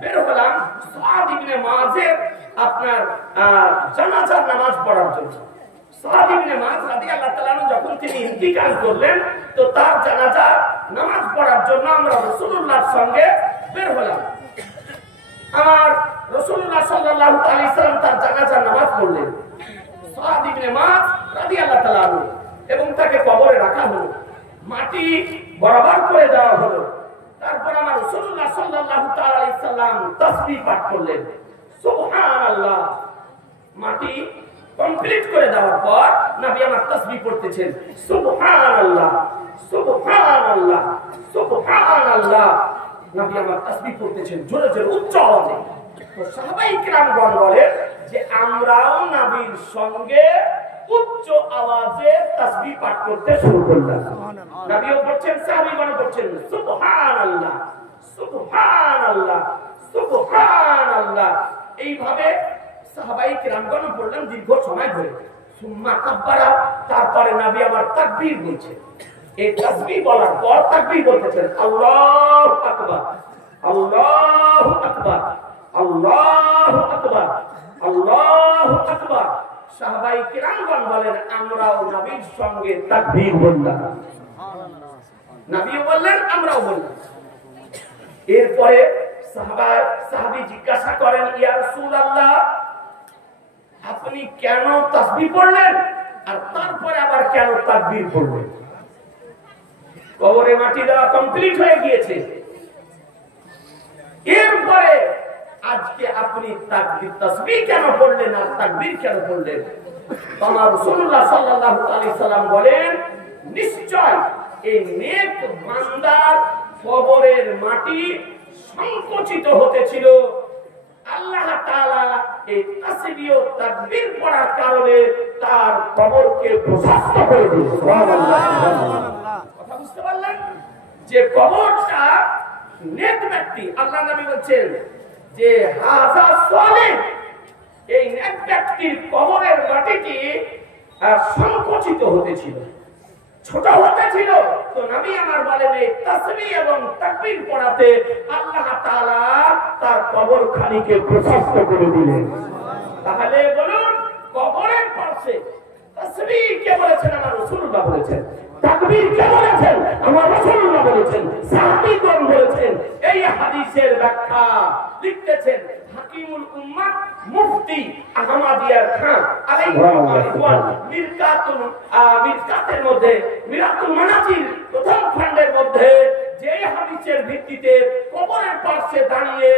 বের হলাম সাদ ইবনে মুআযের আপনার জানাজার নামাজ পড়ার জন্য। সাদ ইবনে মুআয রাদিয়াল্লাহু তাআলা যখন তিনি ইন্তিকাল করলেন, তো তার জানাজা নামাজ পড়ার জন্য আমরা রাসূলুল্লাহর সঙ্গে বের হলাম। আমার রাসূলুল্লাহ সাল্লাল্লাহু আলাইহি ওয়াসাল্লাম তার জানাজার নামাজ পড়লেন। সাদ ইবনে মুআয রাদিয়াল্লাহু তাআলা এবং তাকে কবরে রাখা হলো, মাটি বরাবর করে দেওয়া হলো। তারপর আমার রাসূলুল্লাহ সাল্লাল্লাহু আলাইহি ওয়াসাল্লাম তাসবিহ পাঠ করলেন, সুবহানাল্লাহ। মাটি কমপ্লিট করে দেওয়ার পর নবী আমার তাসবিহ পড়তেছেন, সুবহানাল্লাহ, সুবহানাল্লাহ, সুবহানাল্লাহ। নবী আমার তাসবিহ পড়তেছেন জোরে জোরে উচ্চ আওয়াজে। তো সাহাবায়ে কিরামগণ বলেন যে আমরাও নবীর সঙ্গে উচ্চ আওয়াজে তাসবিহ পাঠ করতে শুরু করলাম। নবীও পড়ছেন, সাহাবীগণ পড়ছেন, সুবহানাল্লাহ, সুবহানাল্লাহ, সুবহানাল্লাহ। এইভাবে সাহাবায়ে কিরামগণ পড়লেন দীর্ঘ সময় ধরে। সুম্মা কাব্বারা, তারপরে নবী আমার তাকবীর বলছেন। এই তাসবিহ বলার পর তাকবীর বলতেছেন, আল্লাহু আকবার, আল্লাহু আকবার, আল্লাহু আকবার, আল্লাহু আকবার। সাহাবায়ে কিরামগণ বলেন আমরাও নবীর সঙ্গে তাকবীর বললাম। নবীও বললেন, আমরাও বললাম। এরপরে সাহাবী জিজ্ঞাসা করেন, ইয়া রাসূলুল্লাহ, আপনি কেন তাসবিহ পড়লেন আর তারপরে আবার কেন তাকবীর পড়লেন? কবরে মাটি দেওয়া কমপ্লিট হয়ে গিয়েছে, এরপরে আজকে আপনি তাকবীর তাসবিহ কেন পড়লেন আর তাকবীর কেন পড়লেন? আমার রাসূলুল্লাহ সাল্লাল্লাহু আলাইহি সাল্লাম বলেন, নিশ্চয় এই নেক বান্দার কবরের মাটি সংকুচিত হতেছিল, আল্লাহ তাআলা এই তাসবিহ ও তাকবীর পড়ার কারণে তার কবরকে প্রশস্ত করে দিয়েছেন। সুবহানাল্লাহ। কথা বুঝতে পারলেন? যে কবরটা নেক ব্যক্তি, আল্লাহ নবী বলেন যে হাযা সালেহ, এই নেক ব্যক্তির কবরের মাটিটি সংকুচিত হতেছিল, ছোট হতেছিল। তো নবী আমার বলেন এই তাসবিহ এবং তাকবীর পড়াতে আল্লাহ তাআলা তার কবরখানিকে প্রশস্ত করে দিলেন। তাহলে বলুন, কবরের পাশে তাসবিহ কে বলেছেন? আমার রাসূলুল্লাহ বলেছেন। তাকবীর কে বলেছেন? আমার রাসূলুল্লাহ বলেছেন, সাহাবীগণ বলেছেন। এই হাদিসের ব্যাখ্যা লিখতেছেন হাকিমুল উম্মাহ মুফতি আহমদিয়ার খান আলাইহিস সালাম মিরকাতের মধ্যে মিরাতুল মানাজির প্রথম খণ্ডের মধ্যে যে হাদিসের ভিত্তিতে কবরের পাশে দাঁড়িয়ে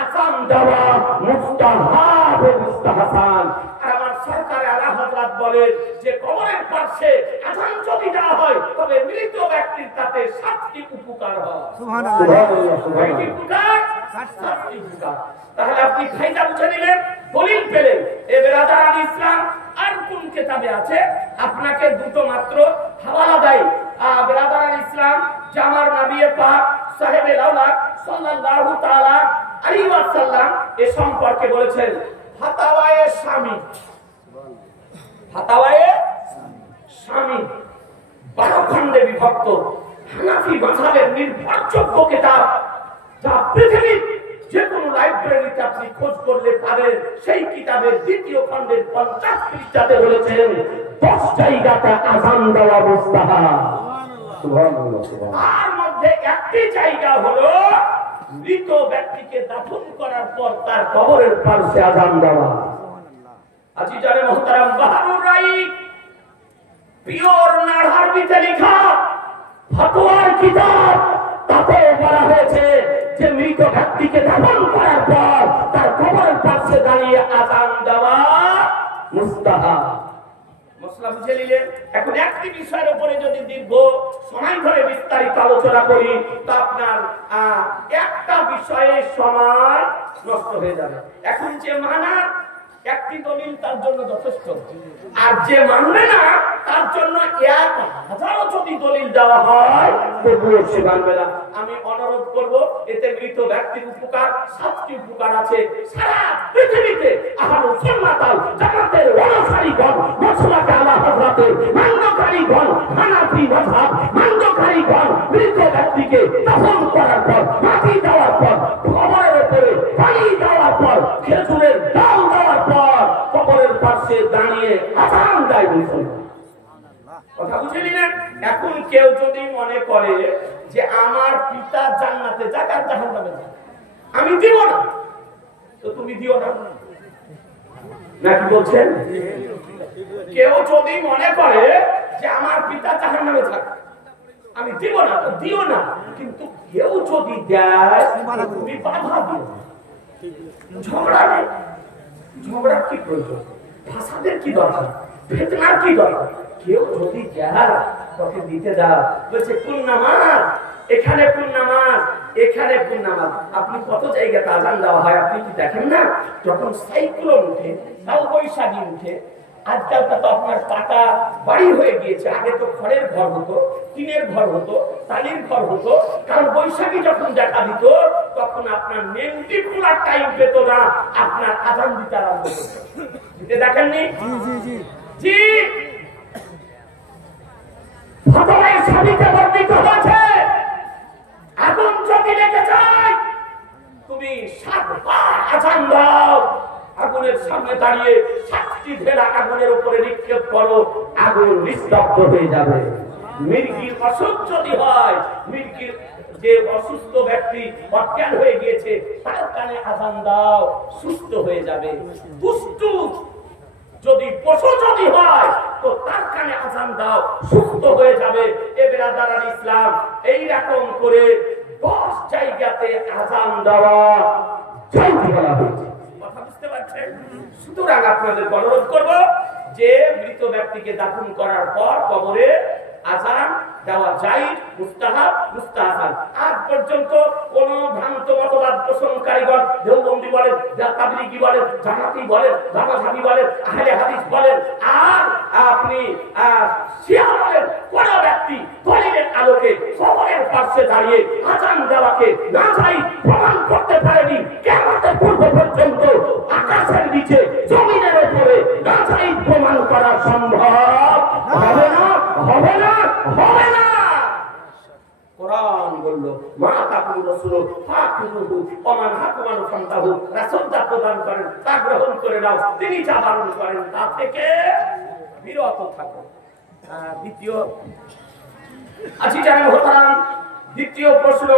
আযান দেওয়া মুস্তাহাব ও মুস্তাহসান, আর আমার সরকার আলা হযরত বলেন যে কবরের পাশে আযান যদি দেওয়া হয় তবে মৃত ব্যক্তির তাতে 7টি উপকার হয়। সুবহানাল্লাহ। কয়টি উপকার? 7টি উপকার। তাহলে আপনি ফায়দা বুঝে নিলেন, দলিল পেলেন। এ বেরাদারান ইসলাম আর কোন কিতাবে আছে? আপনাকে দুটো মাত্র হাওয়ালা দেয়। বেরাদারান ইসলাম জামার নবী পাক সাহেবে লাউলাক সাল্লাল্লাহু তাআলা আলাইহি ওয়াসাল্লাম এ সম্পর্কে বলেছেন, ফাতাওয়ায়ে শামী, ফাতাওয়ায়ে শামী 12 খণ্ডে বিভক্ত হানাফি মাযহাবের নির্ভরযোগ্য কিতাব, যা পৃথিবীর যে কোনো লাইব্রেরিতে আপনি খোঁজ করলে পাবেন। সেই কিতাবের দ্বিতীয় খণ্ডের 50 পৃষ্ঠাতে বলেছেন 10 জায়গাতে আযান দেওয়া মুস্তাহাব। সুবহানাল্লাহ। তার মধ্যে একটি জায়গা হলো মৃত ব্যক্তিকে দাফন করার পর তার কবরের পাশে আযান দেওয়া। আজিজানে মুহতারাম, বাহরুর রাইক পিওর নারহারবিতে লেখা ফতোয়ার কিতাব, তাতে বলা হয়েছে যে মৃত ব্যক্তিকে দাফন করার পর তার কবরের পাশে দাঁড়িয়ে আযান দেওয়া মুস্তাহাব। মশলা বুঝে নিলেন? এখন একটি বিষয়ের উপরে যদি দীর্ঘ সময় ধরে বিস্তারিত আলোচনা করি তো আপনার একটা বিষয়ে সময় নষ্ট হয়ে যাবে। এখন যে মানা একটি দলিল তার জন্য যথেষ্ট, আর যে মানবে না তার জন্য 1000 যদি দলিল দেওয়া হয় তবুও সে মানবে না। আমি অনুরোধ করব, এতে মৃত ব্যক্তির উপকার 7টি উপকার আছে। সারা পৃথিবীতে আহলুস সুন্নাত ওয়াল জামাতের অনুসারীগণ, মাসলাকে আলা হযরতের মান্যকারীগণ, হানাফি মাযহাব মান্যকারীগণ মৃত ব্যক্তিকে দাফন করার পর, মাটি দেওয়ার পর, কবরের উপরে পানি দেওয়ার পর, খেজুরের ডাল দেওয়ার পর কবরের পাশে দাঁড়িয়ে আযান দেয়। কথা বুঝে নিলেন? এখন কেউ যদি মনে করে যে আমার পিতা জান্নাতে যাক আর জাহান্নামে যাক, আমি দিব না, তো তুমি দিও না, নাকি বলছেন? কেউ যদি মনে করে যে আমার পিতা জাহান্নামে যাক, আমি দিব না, তো দিও না। কিন্তু কেউ যদি দেয় তুমি বাধা দিও। ঝগড়া নেই, ঝগড়ার কি প্রয়োজন? ফাসাদের কি দরকার? ফিতনার কি দরকার? কেউ যদি দেয় তোকে দিতে দাও। বলছে কোন নামাজ, এখানে কোন নামাজ, এখানে কোন নামাজ। আপনি কত জায়গাতে আযান দেওয়া হয় আপনি কি দেখেন না? যখন সাইক্লোন উঠে, কাল বৈশাখী উঠে, আজকালটা তো আপনার পাকা বাড়ি হয়ে গিয়েছে। আগে তো খড়ের ঘর হতো, টিনের ঘর হতো, টালির ঘর হতো। কারণ বৈশাখী যখন দেখা দিত তখন আপনার নেমটি খোলার টাইম পেত না, আপনার আযান দিতে আরম্ভ করত। দিতে দেখেননি? জি, ফতোয়ায়ে শামীতে বর্ণিত হয়েছে আগুন যদি লেগে যায় তুমি 7 বার আযান দাও, আগুনের সামনে দাঁড়িয়ে 7টি ঢেলা আগুনের উপরে নিক্ষেপ করো, আগুন নিস্তব্ধ হয়ে যাবে। মির্গির অসুখ যদি হয়, মির্গির যে অসুস্থ ব্যক্তি অজ্ঞান হয়ে গিয়েছে তার কানে আজান দাও, সুস্থ হয়ে যাবে। দুষ্টু যদি পশু যদি হয় তো তার কানে আজান দাও, সুস্থ হয়ে যাবে। এ বেরাদার ইসলাম এইরকম করে 10 জায়গাতে আজান দেওয়া জায়েজ বলা হয়েছে। কথা বুঝতে পারছেন? সুতরাং আপনাদের অনুরোধ করব যে মৃত ব্যক্তিকে দাফন করার পর কবরে আজান দেওয়া জায়েজ, মুস্তাহাব, মুস্তাহসান। আজ পর্যন্ত কোন ভ্রান্ত মতবাদ পোষণকারীগণ, দেওবন্দি বলেন, তাবলিগি বলেন, জামাতি বলেন, জামাতি বলেন, আহলে হাদিস বলেন, আর আপনি শিয়া বলেন, কোন ব্যক্তি দলিলের আলোকে কবরের পাশে দাঁড়িয়ে আজান দেওয়াকে না চাই প্রমাণ করতে পারেনি। কিয়ামতের পূর্ব পর্যন্ত আকাশের নিচে জমিনের উপরে না চাই প্রমাণ করা সম্ভব হবে না, হবে না, হবে না। কোরআন বলল মা তাকুল রাসূল ফাকুলুহু ওমান হাকুমানু ফান্তাহু, রাসূল যা প্রদান করেন তা গ্রহণ করে নাও, তিনি যা বারণ করেন তা থেকে বিরত থাকো। দ্বিতীয় জানেন হতাম, দ্বিতীয় প্রশ্ন,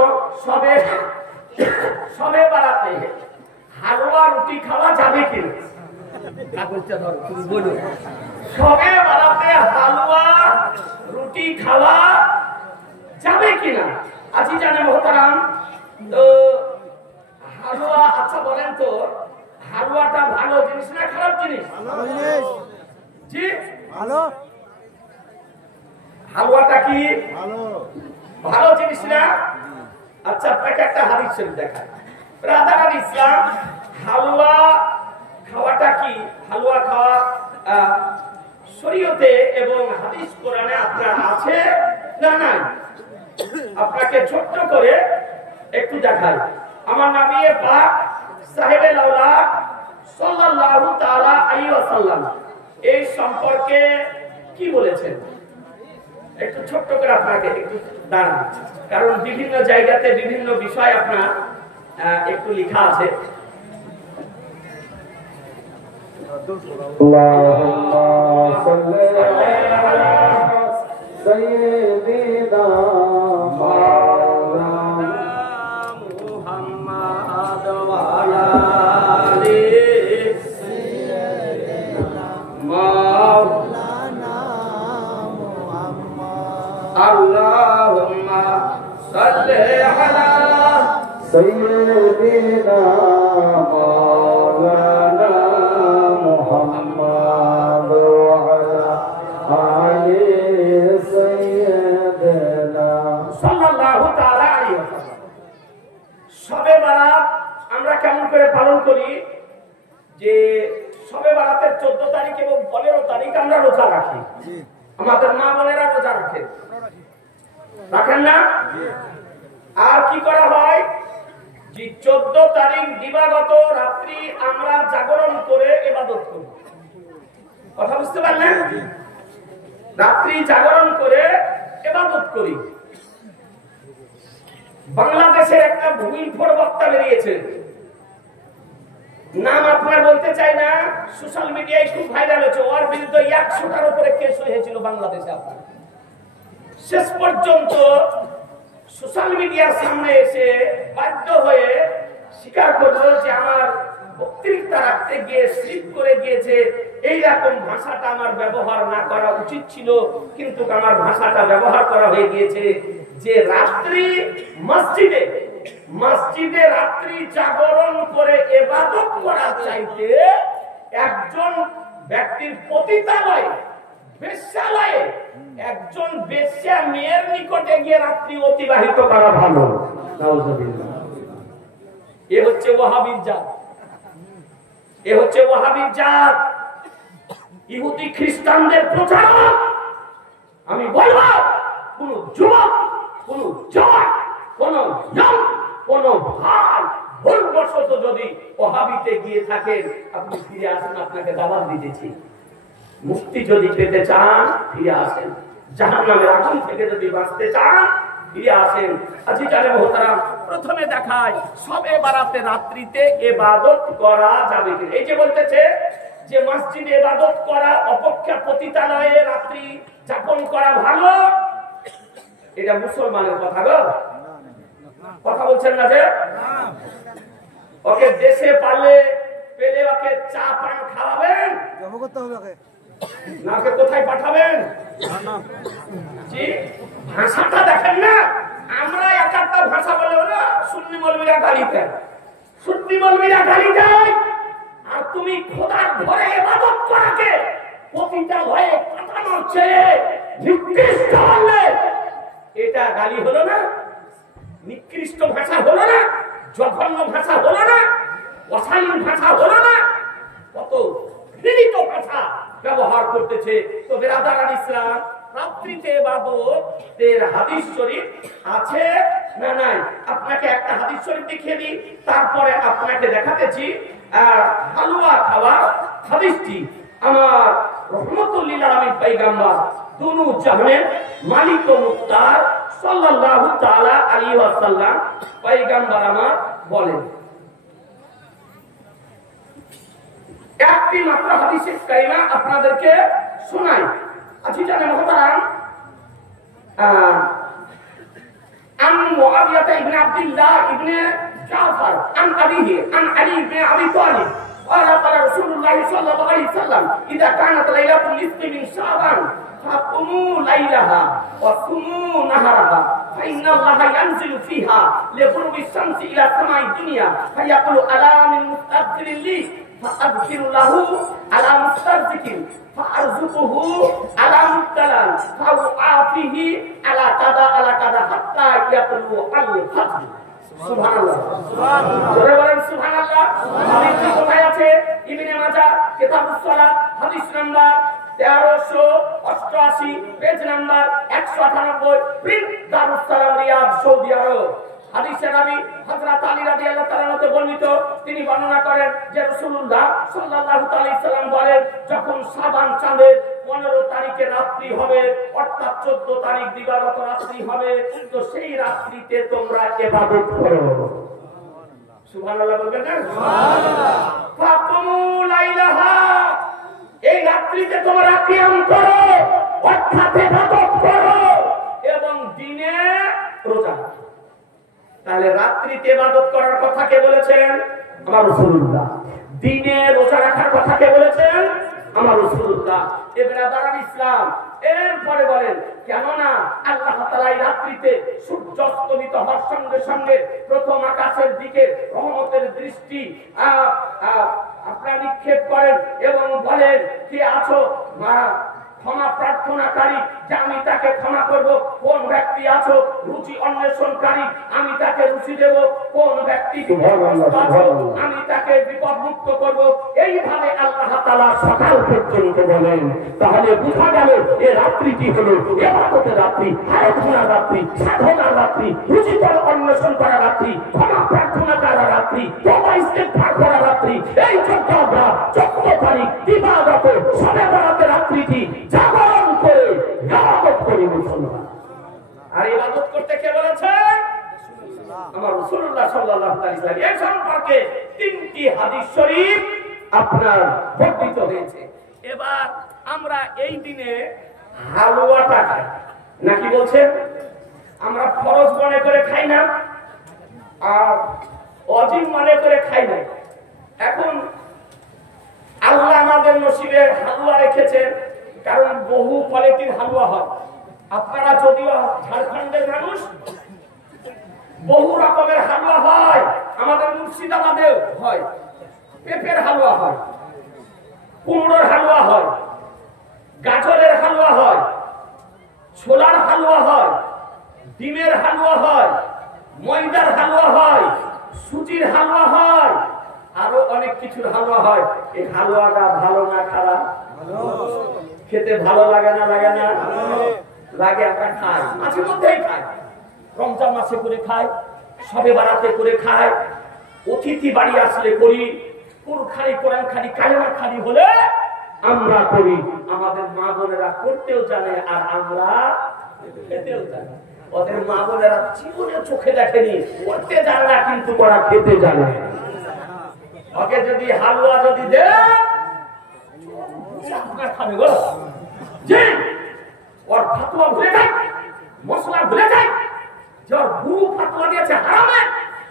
সবে বারাতে হালুয়া রুটি খাওয়া যাবে কিনা? কাগজটা ধরো, তুমি বলো। সবে বারাতে হালুয়া রুটি খাওয়া যাবে কিনা? আজি জানে মহতারাম, তো হালুয়া, আচ্ছা বলেন তো হালুয়াটা ভালো জিনিস না খারাপ জিনিস? জি ভালো। হালুয়াটা কি ভালো জিনিস না? আচ্ছা আপনাকে একটা হাদিস শরীফ দেখায়। ব্রাদার ইসলাম, হালুয়া খাওয়াটা কি, হালুয়া খাওয়া শরীয়তে এবং হাদিস কোরআনে আপনার আছে না নাই? আপনাকে ছোট্ট করে একটু দেখাই। আমার নবী পাক সাহেবে লাউলাদ সাল্লাল্লাহু তাআলা আলাইহি ওয়াসাল্লাম এই সম্পর্কে কি বলেছেন একটু ছোট্ট করে আপনাকে একটু দাঁড়ান, কারণ বিভিন্ন জায়গাতে বিভিন্ন বিষয় আপনার একটু লেখা আছে। আল্লাহুম্মা সাল্লি আলা সাইয়্যিদিনা মুহাম্মাদ ওয়া আলা আলি মাওলানা মুহাম্মদ। আল্লাহুম্মা সাল্লি আলা সাইয়্যিদিনা মাওলানা মুহাম্মদ ওয়া আলা আলি সাইয়্যিদিনা সাল্লাল্লাহু তাআলা আলাইহি ওয়াসাল্লাম। শবে বারাত আমরা কেমন করে পালন করি? যে শবে বারাতের 14 তারিখ এবং 15 তারিখ আমরা রোজা রাখি। আমাদের মা বোনেরা রোজা রাখেন, রাখেন না? আর কি করা হয় যে 14 তারিখ দিবাগত রাত্রি আমরা জাগরণ করে ইবাদত করি। কথা বুঝতে পারলেন? রাত্রি জাগরণ করে ইবাদত করি। বাংলাদেশের একটা ভূমি প্রবক্তা বেরিয়েছে, নাম আপনার বলতে চাই না, সোশ্যাল মিডিয়ায় খুব ভাইরাল হয়েছে। ওর বিরুদ্ধে 100টার উপরে কেস হয়েছিল বাংলাদেশে। আপনার শেষ পর্যন্ত সোশ্যাল মিডিয়ার সামনে এসে বাধ্য হয়ে স্বীকার করলো যে আমার বক্তৃতা রাখতে গিয়ে স্লিপ করে গিয়েছে, এইরকম ভাষাটা আমার ব্যবহার না করা উচিত ছিল, কিন্তু আমার ভাষাটা ব্যবহার করা হয়ে গিয়েছে। যে রাত্রি মসজিদে রাত্রি জাগরণ করে ইবাদত করার চাইতে একজন ব্যক্তির পতিতালয়ে, বেশ্যালয়ে একজন বেশ্যা মেয়ের নিকটে গিয়ে রাত্রি অতিবাহিত করা ভালো। নাউজুবিল্লাহ। এ হচ্ছে ওয়াহাবীর জাত, এ হচ্ছে ওয়াহাবীর জাত, ইহুদি খ্রিস্টানদের প্রচারক। আমি বলবো কোন যুবক, কোন জওয়ান, কোন ইয়ং, কোন ভাই ভুলবশত যদি ওয়াহাবিতে গিয়ে থাকেন, আপনি ফিরে আসেন, আপনাকে দাওয়াত দিতেছি। মুক্তি যদি পেতে চান ফিরে আসেন, জাহান্নামের আগুন থেকে যদি বাঁচতে চান ফিরে আসেন। আজি জানে মহতারাম, প্রথমে দেখায় শবে বারাতে রাত্রিতে ইবাদত করা যাবে কি? এই যে বলতেছে যে মসজিদে ইবাদত করা অপেক্ষা পতিতালয়ে রাত্রি যাপন করা ভালো, এটা মুসলমানের কথা গো, কথা বলছেন না যে? ওকে দেশে পেলে ওকে চা পান খাওয়াবেন, জমা করতে হবে ওকে। না ওকে কোথায় পাঠাবেন? জি, ভাষাটা দেখেন না, আমরা এক একটা ভাষা বলে ওরা সুন্নি মৌলবীরা গালি দেয়, সুন্নি মৌলবীরা গালি দেয়। আর তুমি খোদার ঘরে ইবাদত করাকে প্রতিটা ভয়ে কাটানোর চেয়ে নিকৃষ্ট বললে এটা গালি হলো না? নিকৃষ্ট ভাষা হলো না? জঘন্য ভাষা হলো না? অশালীন ভাষা হলো না? কত ঘৃণিত ভাষা ব্যবহার করতেছে। তো বেরাদার ইসলাম, রাত্রিতে ইবাদতের হাদিস শরীফ আছে না নাই? আপনাকে একটা হাদিস শরীফ দেখিয়ে দিই, তারপরে আপনাকে দেখাতেছি হালুয়া খাওয়া হাদিসটি। আমার রহমতুল লিল আলামিন পয়গম্বর দুনু জাহানের মালিক ও মুখতার সাল্লাল্লাহু তাআলা আলাইহি ওয়াসাল্লাম পয়গম্বর আমার বলেন, একটি মাত্র হাদিসের কারিমা আপনাদেরকে শোনাই। আজি জানেন মুহতারাম, عن معاوية بن عبد الله بن جعفر عن أبيه عن علي بن أبي طالب قال قال رسول الله صلى الله عليه وسلم إذا كانت ليلة النصف من شعبان فقوموا ليلها وصوموا نهارها فإن الله ينزل فيها لغروب الشمس إلى سماء الدنيا فيقول ألا من مستغفر لي فأغفر له على مسترزق فأرزقه على مبتلى فأعافيه على كذا على كذا حتى يطلع الفجر। সুবহানাল্লাহ, জোরে বলেন সুবহানাল্লাহ। হাদিসটি কোথায় আছে? ইবনে মাজাহ কিতাবুস সালাত হাদিস number 1388, page number 198, print Darus Salam Riyad, Saudi আরব। হাদিসের নবী হযরত আলী রাদিয়াল্লাহু তাআলা হতে বর্ণিত, তিনি বর্ণনা করেন যে রাসূলুল্লাহ সাল্লাল্লাহু আলাইহি সাল্লাম বলেন, যখন শাবান চাঁদের 15 তারিখে রাত্রি হবে, অর্থাৎ 14 তারিখ দিবাগত রাত্রি হবে, তো সেই রাত্রিতে তোমরা ইবাদত করো। সুবহানাল্লাহ বলবেন না? সুবহানাল্লাহ। ফাকুমু লাইলাহা, এই রাত্রিতে তোমরা কিয়াম করো, অর্থাৎ ইবাদত করো, এবং দিনে রোজা। তাহলে রাত্রিতে ইবাদত করার কথা কে বলেছেন? আমার রাসূলুল্লাহ। দিনে রোজা রাখার কথা কে বলেছেন? আমার রাসূলুল্লাহ। ইবরাদার ইসলাম এরপরে বলেন, কেননা আল্লাহ তাআলা এই রাত্রিতে সূর্য অস্তমিত হওয়ার সঙ্গে সঙ্গে প্রথম আকাশের দিকে রহমতের দৃষ্টি আপনারা নিক্ষেপ করেন এবং বলেন, কে আছো ক্ষমা প্রার্থনাকারী, যে আমি তাকে ক্ষমা করব। কোন ব্যক্তি আছো রুচি অন্বেষণকারী, আমি তাকে রুচি দেব। কোন ব্যক্তি আমি তাকে বিপদ মুক্ত করব। এইভাবে আল্লাহ তাআলা সকাল পর্যন্ত বলেন। তাহলে বোঝা গেল এই রাত্রিটি হলো ইবাদতের রাত্রি, আরাধনার রাত্রি, সাধনার রাত্রি, রুচিকর অন্বেষণ করা রাত্রি, ক্ষমা প্রার্থনা করা রাত্রি, তওবা ইস্তেগফার করা রাত্রি। এই জন্য আমরা 14 তারিখ ইবাদত শবে বরাতের রাত্রিটি জাগরণ করে ইবাদত করি মুসলমান। আর ইবাদত করতে কে বলেছেন? আমার রাসূলুল্লাহ সাল্লাল্লাহু আলাইহি ওয়াসাল্লাম। এই সম্পর্কে 3টি হাদিস শরীফ আপনার বর্ণিত হয়েছে। এবার আমরা এই দিনে হালুয়াটা খাই নাকি বলছেন? আমরা ফরজ মনে করে খাই না, আর ওয়াজিব মনে করে খাই না। এখন আল্লাহ আমাদের নসিবে হালুয়া রেখেছেন, কারণ বহু কোয়ালিটির হালুয়া হয়। আপনারা যদিও ঝাড়খণ্ডের মানুষ, বহু রকমের হালুয়া হয়। আমাদের মুর্শিদাবাদেও হয়, পেঁপের হালুয়া হয়, কুমড়োর হালুয়া হয়, গাজরের হালুয়া হয়, ছোলার হালুয়া হয়, ডিমের হালুয়া হয়, ময়দার হালুয়া হয়, সুজির হালুয়া হয়, আরো অনেক কিছুর হালুয়া হয়। এই হালুয়াটা ভালো না খারাপ? খেতে ভালো লাগে না? লাগে না? লাগে। আমরা খাই, মাঝে মধ্যেই খাই, রমজান মাসে করে খাই, শবে বারাতে করে খাই, অতিথি বাড়ি আসলে করি, কুরখানি কোরআন খানি কালেমা খানি হলে আমরা করি। আমাদের মা বোনেরা করতেও জানে আর আমরা খেতেও জানি। ওদের মা বোনেরা জীবনে চোখে দেখেনি, করতে জানে না, কিন্তু ওরা খেতে জানে। ওকে যদি হালুয়া যদি দে আপনার খাবে গো, যে ওর ফাতুয়া ভুলে যায়, মশলা ভুলে যায়, যার গুরু ফাতোয়া দিয়েছে হারামে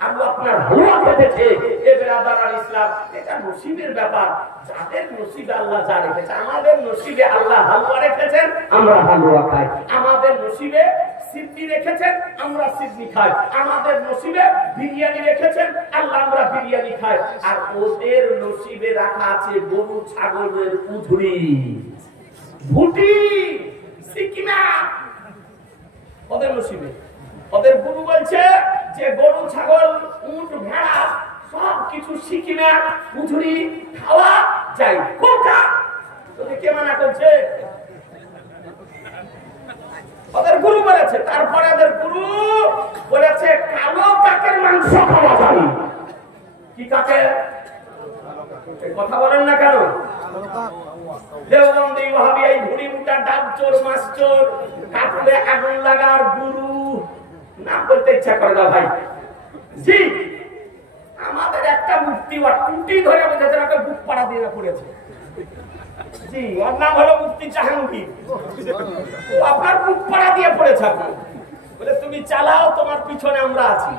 আর আপনার হালুয়া খেতেছে, এ বেরাদার আল ইসলাম, এটা নসিবের ব্যাপার। যাদের নসিবে আল্লাহ যা রেখেছে, আমাদের নসিবে আল্লাহ হালুয়া রেখেছেন, আমরা হালুয়া খাই। আমাদের নসিবে সিদ্ধি রেখেছেন, আমরা সিদ্ধি খাই। আমাদের নসিবে বিরিয়ানি রেখেছেন, আল্লাহ আমরা বিরিয়ানি খাই। আর ওদের নসিবে রাখা আছে গরু ছাগলের উধুরি, ভুটি, সিকিনা, ওদের নসিবে। ওদের গুরু বলছে যে গরু ছাগল উট ভেড়া সব কিছু সিকিনা উধুরি খাওয়া যায়। কোনটা তোকে কে মানা করছে? ওদের গুরু বলেছে। তারপরে ওদের গুরু বলেছে কালো কাকের মাংস খাওয়া যায়। কি কাকের কথা বলেন না কেন? দেওবন্দি ওয়াহাবি এই ভুড়ি মুটা ডাব চোর মাছ চোর কাটলে আগুন লাগার গুরু নাম বলতে ইচ্ছা করে না ভাই। জি, আমাদের একটা মুফতি ওর টুটি ধরে বোঝাতে ওকে বুক পাড়া দিয়ে পড়েছে। জি, ওর নাম হলো মুফতি জাহাঙ্গীর। আপনার বুক পাড়া দিয়ে পড়েছে। আপনার বলে তুমি চালাও, তোমার পিছনে আমরা আছি।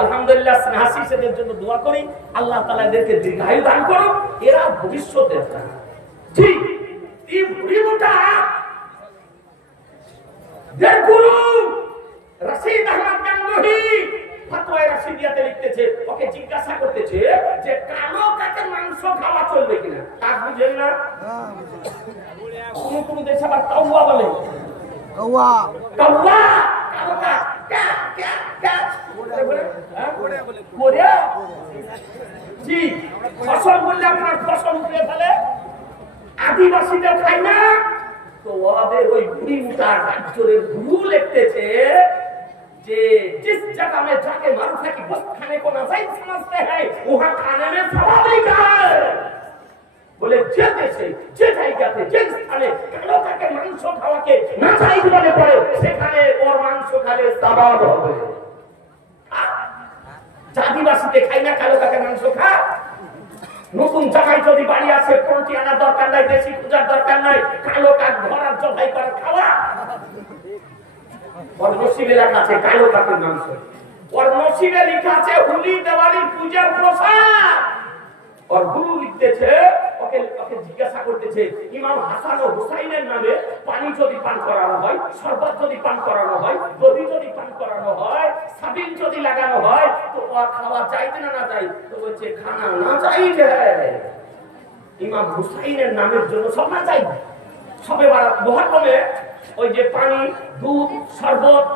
আলহামদুলিল্লাহ, হাসিসেদের জন্য দোয়া করি, আল্লাহ তাআলা এদেরকে দীর্ঘায়ু দান করুন। এরা ভবিষ্যতের জি এই বুড়িটা দের গুরু রশিদ আহমদ গাঙ্গুহি ফতোয়ায়ে রাশিদিয়াতে লিখতেছে, ওকে জিজ্ঞাসা করতেছে যে কালো কাকের মাংস খাওয়া চলবে কিনা। কাক বুঝেন না? কোন কোন দেশে আবার কাওয়া বলে। কাওয়া কাওয়া কালো কাক কা কা কা বলে জি, ফসল বললে আপনার ফসল উঠে ফেলে, আদিবাসীদের খায় না। তো ওদের ওই বুড়ি মুটা ডাক্তারের গুরু লিখতেছে যে जिस जगह में जाके मारूफा की बस खाने को नाजायज समझते हैं वहां खाने में सवाब नहीं है। बोले যে দেশে যে জায়গাতে যে স্থানে কালো কাকের মাংস খাওয়াকে নাজায়জ মনে করে সেখানে ওর মাংস খেলে সওয়াব হবে। আদিবাসীতে খাই না কালো কাকের মাংস খা। নতুন জায়গায় যদি বাড়ি আসে পোল্ট্রি আনার দরকার নাই, দেশি পূজার দরকার নাই, কালো কাক ধরার জবাই করে খাওয়া। ওর নসিবে লেখা আছে কালো কাকের মাংস। ওর নসিবে লেখা আছে হোলি দিওয়ালির পূজার প্রসাদ। ওর গুরু লিখতেছে, ওকে জিজ্ঞাসা করতেছে ইমাম হাসান ও হুসাইনের নামে পানি যদি পান করানো হয়, শরবত যদি পান করানো হয়, দধি যদি পান করানো হয়, সাবিল যদি লাগানো হয় তো খাওয়া যায় না না যায়? তো বলছে খানা না চাই। ইমাম হুসাইনের নামের জন্য সব না চাই। সবে মহরমে ওই যে পানি দুধ শরবত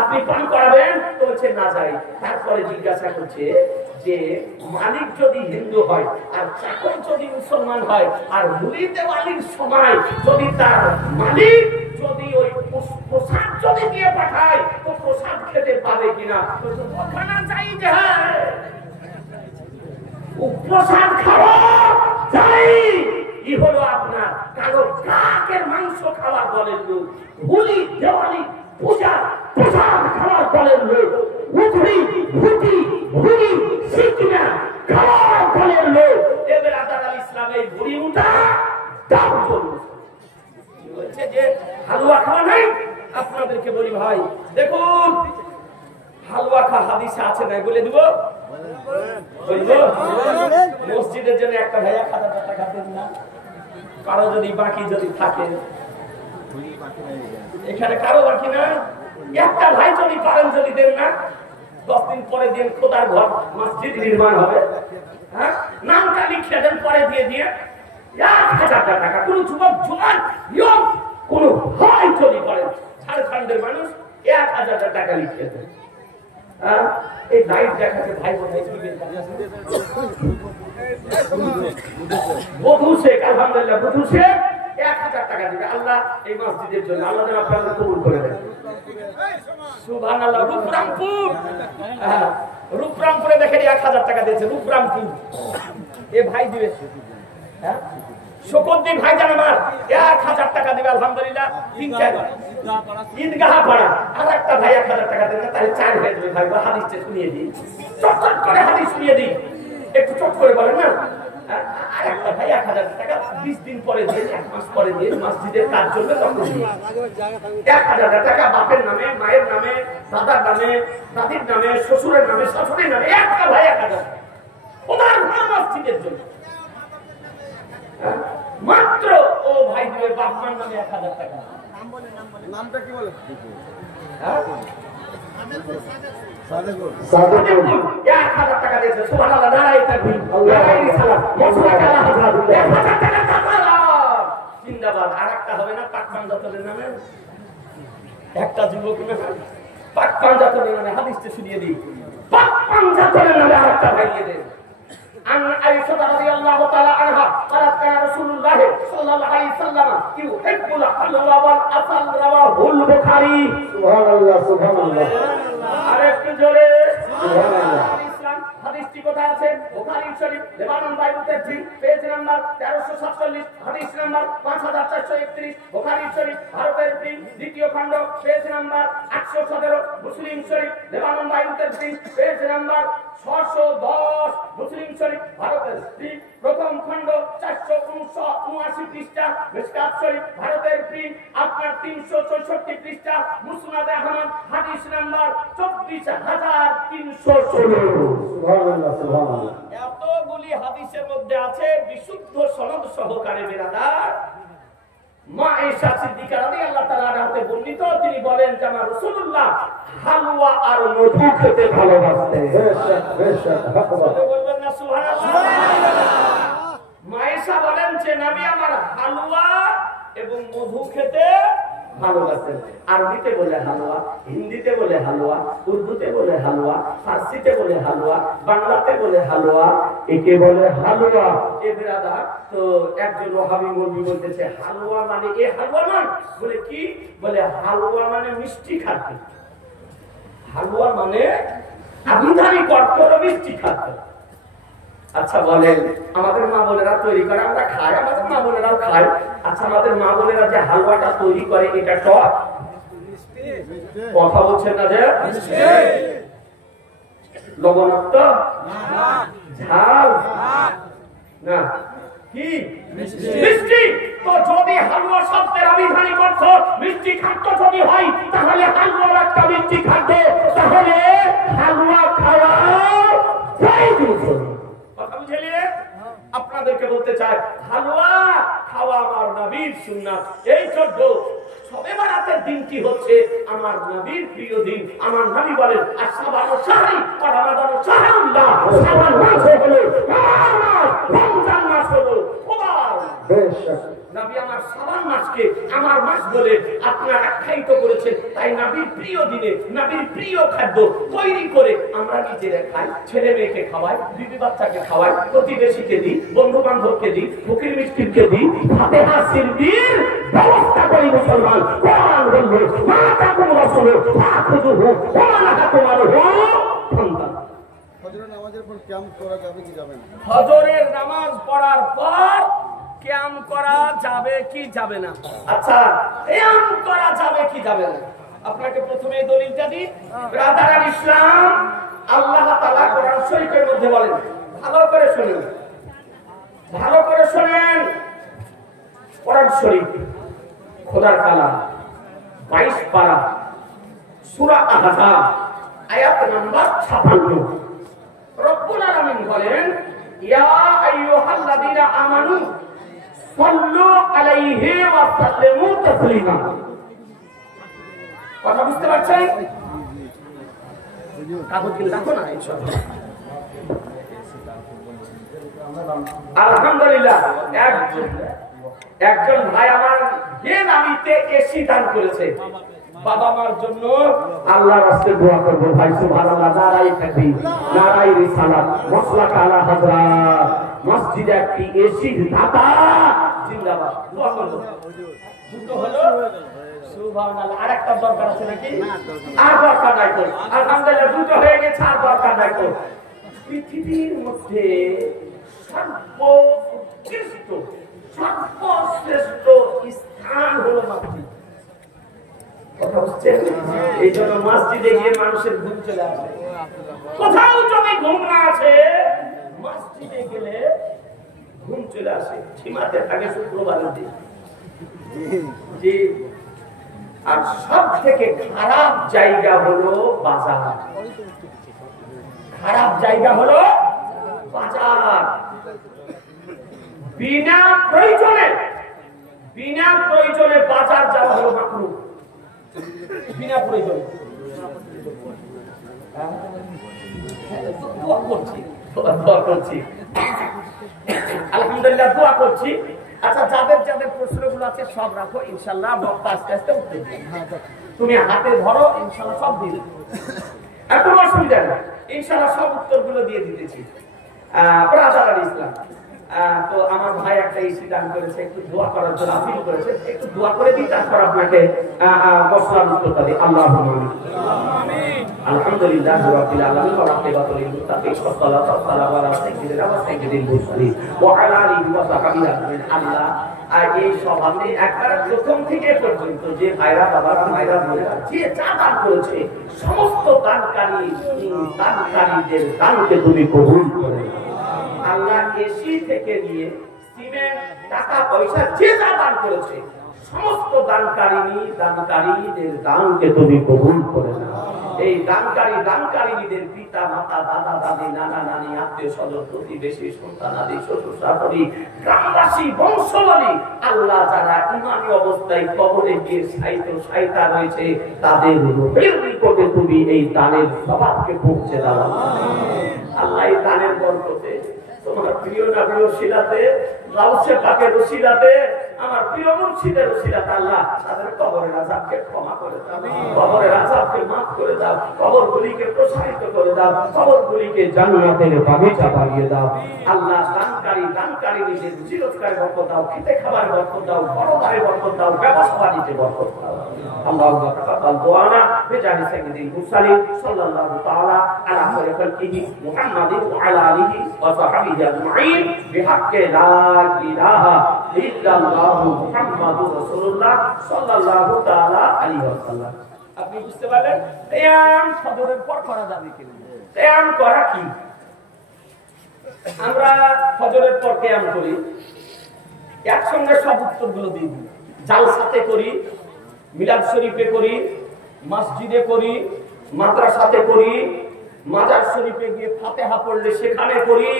আপনি পান করাবেন তো বলছে না যাই। তারপরে জিজ্ঞাসা করছে যে মালিক যদি হিন্দু হয় আর চাকর যদি মুসলমান হয় আর হোলি দিওয়ালির সময় যদি তার মালিক যদি ওই প্রসাদ যদি দিয়ে পাঠায় তো প্রসাদ খেতে পাবে কিনা? ওখানে যাই যে প্রসাদ খাওয়া যাই। ই হলো আপনার কালো কাকের মাংস খাওয়ার দলের লোক, হোলি দিওয়ালি পূজা প্রসাদ খাওয়ার দলের লোক, উঠি ভুটি ভুড়ি সিকিনা খাওয়ার দলের লোক। এবার আদার আল ইসলামের ভুড়ি উঠা দাম বলছে যে হালুয়া খাওয়া নাই। আপনাদেরকে বলি ভাই, দেখুন হালুয়া খা হাদিসে আছে না, বলে দিব মসজিদের জন্য একটা ভাইয়া 1000 টাকা দেন না, কারো যদি বাকি যদি থাকে, এখানে কারো বাকি না, একটা ভাই যদি পারেন যদি দেন না, 10 দিন পরে দিন খোদার ঘর মসজিদ নির্মাণ হবে। হ্যাঁ, নামটা লিখে দেন, পরে দিয়ে দিয়ে 1000 টাকা। কোন যুবক জোয়ান ইয়ং কোন ভাই যদি করেন, ঝাড়খণ্ডের মানুষ 1000 টাকা লিখে দেন। এই লাইট দেখাচ্ছে ভাই বোনাই বধু শেখ, আলহামদুলিল্লাহ বধু শেখ 1000 টাকা দিবে আল্লাহ এই মসজিদের জন্য। আল্লাহ যেন আপনাদের কবুল করে দেন। সুবহানাল্লাহ। রূপরামপুরে দেখেন 1000 টাকা দিয়েছে রূপরামপুর। এ ভাই দিবে, হ্যাঁ শকরদ্বীপ ভাই জান আমার 1000 টাকা দিবে আলহামদুলিল্লাহ। ঈদগাহ পাড়া আর একটা ভাই 1000 টাকা দেবে, তাহলে 4 হয়ে যাবে ভাই। হাদিসটা শুনিয়ে দিই, চটচট করে হাদিস শুনিয়ে দিই, একটু চট করে বলেন না। আর একটা ভাই 1000 টাকা 20 দিন পরে দিয়ে 1 মাস পরে দিয়ে মসজিদের কাজ চলবে তখন 1000 টাকা বাপের নামে, মায়ের নামে, দাদার নামে, দাদির নামে, শ্বশুরের নামে, শাশুড়ির নামে, একটা ভাই 1000 ওনার মসজিদের জন্য মাত্র ও ভাই দিবে বাপ মার নামে 1000 টাকা। নামটা কি বলে? জিন্দাবাদ। আর একটা হবে না পাটপান জাতরের নামে, একটা যুবক পাটপান জাতরের নামে হাদিসটা শুনিয়ে দিই, পাটপান জাতরের নামে আর একটা ভাইয়ে দেন। عن عائشة رضي الله تعالى عنها قالت كان رسول الله صلى الله عليه وسلم يحب الحلوى والعسل رواه البخاري। سبحان الله سبحان الله। আরেকটু জোরে সুবহানাল্লাহ। হাদিসটি কোথায় আছে? বুখারী শরীফ লেবানন বাইবেলের পেজ নাম্বার 1347, হাদিস নাম্বার 5431, বুখারী শরীফ ভারতের দ্বিতীয় খণ্ড page number 817, Muslim Sharif Lebanon বাইবেলের পেজ নাম্বার 610, মুসলিম শরীফ ভারতের প্রথম খণ্ড 479 পৃষ্ঠা, মিশকাত শরীফ ভারতের আপনার 364 পৃষ্ঠা, মুসনাদ আহমদ হাদিস নাম্বার 24316। সুবহানাল্লাহ সুবহানাল্লাহ। এতগুলি হাদিসের মধ্যে আছে বিশুদ্ধ সনদ সহকারে বেরাদার মা আয়েশা সিদ্দিকা রাদিয়াল্লাহু তাআলা আনহা বর্ণিত, তিনি বলেন যে আমার রাসূলুল্লাহ হালুয়া আর মধু খেতে ভালোবাসতেন। বলবেন না সুবহানাল্লাহ। মা আয়েশা বলেন যে নবী আমার হালুয়া এবং মধু খেতে ভালোবাসেন। আরবিতে বলে হালুয়া, হিন্দিতে বলে হালুয়া, উর্দুতে বলে হালুয়া, ফার্সিতে বলে হালুয়া, বাংলাতে বলে হালুয়া, একে বলে হালুয়া। এ বেরাদার তো একজন ওহাবী মৌলবী বলতেছে হালুয়া মানে এ হালুয়া মানে বলে কি? বলে হালুয়া মানে মিষ্টি খাদ্য। হালুয়া মানে আবিধানিক অর্থ হলো মিষ্টি খাদ্য। আচ্ছা বলেন, আমাদের মা বোনেরা তৈরি করে আমরা খাই, আমাদের মা বোনেরাও খায়। আচ্ছা আমাদের মা বোনেরা যে হালুয়াটা তৈরি করে এটা টক? কথা বলছেন না যে লবণাক্ত, ঝাল না কি মিষ্টি? তো যদি হালুয়া শব্দের আবিধানিক অর্থ মিষ্টি খাদ্য যদি হয়, তাহলে হালুয়া একটা মিষ্টি খাদ্য, তাহলে হালুয়া খাওয়া কথা বুঝলে? আপনাদেরকে বলতে চাই হালুয়া খাওয়া আমার নবীর সুন্নাত। এই জন্য সবে বরাতের দিনটি হচ্ছে আমার নবীর প্রিয় দিন। আমার নবী বলেন আসসাবানু শাহরি ওয়া রমাদানু শাহরুল্লাহ। শাবান মাস হলো রমজান মাস হলো খোদার বেশক। নবী আমার শাবান মাসকে আমার মাস বলে আপনারা আখ্যায়িত করেছেন। তাই নবীর প্রিয় দিনে নবীর প্রিয় খাদ্য তৈরি করে আমরা নিজেরা খাই, ছেলে মেয়েকে খাওয়াই, বিবি বাচ্চাকে খাওয়াই, প্রতিবেশীকে দিই, বন্ধু বান্ধবকে দিই, ফকির মিসকিনকে দিই, ফাতিহা সিরবির ব্যবস্থা করি। মুসলমান কোরআন বলল মা তাকুম রাসূল ফাখুযুহু ওয়া মা নাহাকুম আনহু ফান্তাহু। ফজরের নামাজের পর কিয়াম করা যাবে কি যাবে না? ফজরের নামাজ পড়ার পর কিয়াম করা যাবে কি যাবে না? আচ্ছা কিয়াম করা যাবে কি যাবে না? আপনাকে প্রথমে এই দলিলটা দিই। ব্রাদার ইসলাম আল্লাহ তাআলা কোরআন শরীফের মধ্যে বলেন, ভালো করে শুনুন, ভালো করে শুনেন। কোরআন শরীফ খোদার কালাম 22 পারা সূরা আহজাব আয়াত নাম্বার 56। রব্বুল আলামিন বলেন ইয়া আইয়ুহাল্লাযীনা আমানু সাল্লু আলাইহি ওয়া সাল্লিমু তাসলিমা। কথা বুঝতে পারছেন? কাগজ কি দেখো না ইনশাআল্লাহ। আলহামদুলিল্লাহ একজন ভাই আমার বেনামিতে এসি দান করেছে। বাবা মার জন্য আল্লাহর রাস্তায় দোয়া করব। ভাই সুবহানাল্লাহ, নারায়ে তাকবীর, নারায়ে রিসালাত, মাসলাক আলা হযরত মসজিদে একটি এসি দাতা জিন্দাবাদ। দোয়া করব। দুটো হলো সুবহানাল্লাহ। আরেকটা দরকার আছে নাকি? আর দরকার নাই তো। আলহামদুলিল্লাহ দুটো হয়ে গেছে, আর দরকার নাই তো। পৃথিবীর মধ্যে সর্বোৎকৃষ্ট সর্বশ্রেষ্ঠ স্থান হলো মসজিদ। কথা হচ্ছে এই জন্য মসজিদে গিয়ে মানুষের ঘুম চলে আসে। কোথাও যদি ঘুম না আসে মসজিদে গেলে ঘুম চলে আসে, ঝিমাতে থাকে শুক্রবারের দিন। জি, আর সব থেকে খারাপ জায়গা হলো বাজার। খারাপ জায়গা হলো বাজার। বিনা প্রয়োজনে বাজার যাওয়া হলো মাকরুহ। বিনা প্রয়োজনে দোয়া করছি আলহামদুলিল্লাহ, দোয়া করছি। আচ্ছা, যাদের যাদের প্রশ্নগুলো আছে সব রাখো, ইনশাল্লাহ বক্তা আস্তে আস্তে উঠতে দিবে। তুমি হাতে ধরো, ইনশাল্লাহ সব দিয়ে দেবে, আর কোনো অসুবিধা নেই, ইনশাল্লাহ সব উত্তরগুলো দিয়ে দিতেছি। ব্রাদার আল ইসলাম, তো আমার ভাই একটা ইস্যু দান করেছে, একটু দোয়া করার জন্য আপিল করেছে, একটু দোয়া করে দিই, তারপর আপনাকে প্রশ্নের উত্তরটা দিই। আল্লাহুম্মা আমিন। আলহামদুলিল্লাহ রাব্বিল আলামিন ওয়া রাহমাতুল মুত্তাকিন ওয়া সাল্লাল্লাহু আলা সাইয়্যিদিল মুরসালিন ওয়া আলা আলিহি ওয়া সাহবিহি আজমাইন। আল্লাহ, এই সভাতে একবার প্রথম থেকে পর্যন্ত যে ভাইরা বাবারা মায়েরা বোনেরা যে যা দান করেছে, সমস্ত দানকারীদের দানকে তুমি কবুল করে নাও। আল্লাহ, এসি থেকে নিয়ে সিমেন্ট, টাকা পয়সা যে যা দান করেছে, সমস্ত দানকারীদের দানকে তুমি কবুল করে নাও। এই দানকারীদের পিতা মাতা, দাদা দাদি, নানা নানি, আত্মীয় স্বজন, প্রতিবেশী, সন্তানাদি, শ্বশুর শাশুড়ি, গ্রামবাসী, বংশাবলী, আল্লাহ যারা ইমানি অবস্থায় কবরে গিয়ে সাইতা রয়েছে, তাদের রূহের নিকটে তুমি এই দানের সওয়াবকে পৌঁছে দাও। আল্লাহ, এই দানের বরকতে তোমার প্রিয় নবীর ওসিলাতে, গাউসে পাকের ওসিলাতে, আমার প্রিয় মুর্শিদের ওসিলাতে আল্লাহ তাদের কবরের আযাবকে ক্ষমা করে দাও, কবরের আযাবকে maaf করে দাও, কবরগুলিকে প্রসারিত করে দাও, কবরগুলিকে জান্নাতের বাগিচা বানিয়ে দাও। আল্লাহ, দানকারীদের রুজি-রোজগারে বরকত দাও, খেতে খাবার বরকত দাও, বড়দারে বরকত দাও, ব্যবসা বাণিজ্যে বরকত দাও। আল্লাহুম্মা তাকাব্বাল দুআনা বিজাহি সাইয়্যিদিল মুরসালিন সাল্লাল্লাহু তাআলা আলা খালিহি মুহাম্মাদিন ওয়া আলা আলিহি ওয়া সাহবিহি আজমাইন বিহাক্কি লা ইলাহা ইল্লাল্লাহু মুহাম্মাদুর রাসূলুল্লাহ সাল্লাল্লাহু তাআলা আলাইহি ওয়াসাল্লাম। আপনি বুঝতে পারলেন কিয়াম ফজরের পর করা যাবে কি? কিয়াম করা কি? আমরা ফজরের পর কিয়াম করি, একসঙ্গে সব উত্তরগুলো দিই। জালসাতে করি, মিলাদ শরীফে করি, মসজিদে করি, মাদ্রাসাতে করি, মাজার শরীফে গিয়ে ফাতিহা পড়লে সেখানে করি,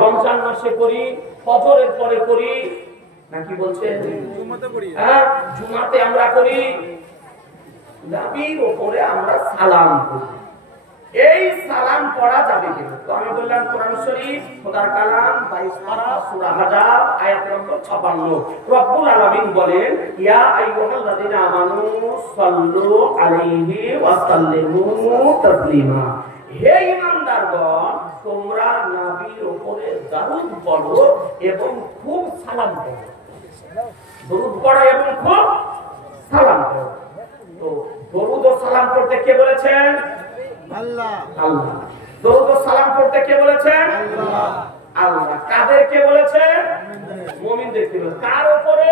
রমজান মাসে করি, ফজরের পরে করি, নাকি বলছেন জুমাতে করি? হ্যাঁ, জুমাতে আমরা করি। নবীর উপরে আমরা সালাম করি। এই সালাম পড়া যাবে কিনা? তো আমি বললাম কোরআন শরীফ, খোদার কালাম, 22 পারা, সূরা হাজার, আয়াত নম্বর 56। রব্বুল আলামিন বলেন, ইয়া আইয়ুহাল্লাযিনা আমানু সাল্লু আলাইহি ওয়া সাল্লিমু তাসলিমা। হে ঈমানদারগণ, তোমরা নবীর উপরে দরুদ পড়ো এবং খুব সালাম করো। দরুদ পড়ো এবং খুব সালাম করো। তো দরুদ ও সালাম করতে কে বলেছেন? আল্লাহ। আল্লাহ। দরুদ ও সালাম করতে কে বলেছেন? আল্লাহ। আল্লাহ। কাদেরকে বলেছেন? মুমিনদেরকে বলেছেন। কার উপরে?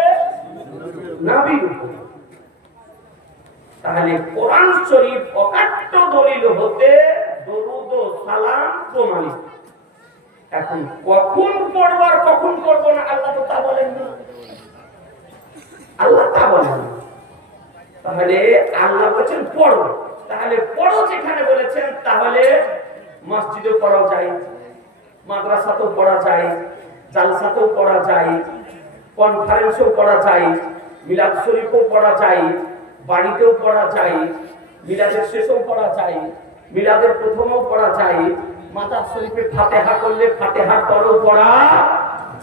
নবীর উপরে। তাহলে কোরআন শরীফ অকাট্য দলিল হতে দরুদ ও সালাম প্রমাণিত। এখন কখন পড়ব আর কখন করব না আল্লাহ তো তা বলেন না। আল্লাহ তা বলেন না। তাহলে আল্লাহ বলেছেন পড়ো। তাহলে পড়ো যেখানে বলেছেন, তাহলে মসজিদেও পড়া যায়, মাদ্রাসাতেও পড়া যায়, জালসাতেও পড়া যায়, কনফারেন্সেও পড়া যায়, মিলাদ শরীফেও পড়া যায়, বাড়িতেও পড়া যায়, মিলাদের শেষেও পড়া যায়, মিলাদের প্রথমেও পড়া যায়, মাজার শরীফে ফাতিহা করলে ফাতিহার পরেও পড়া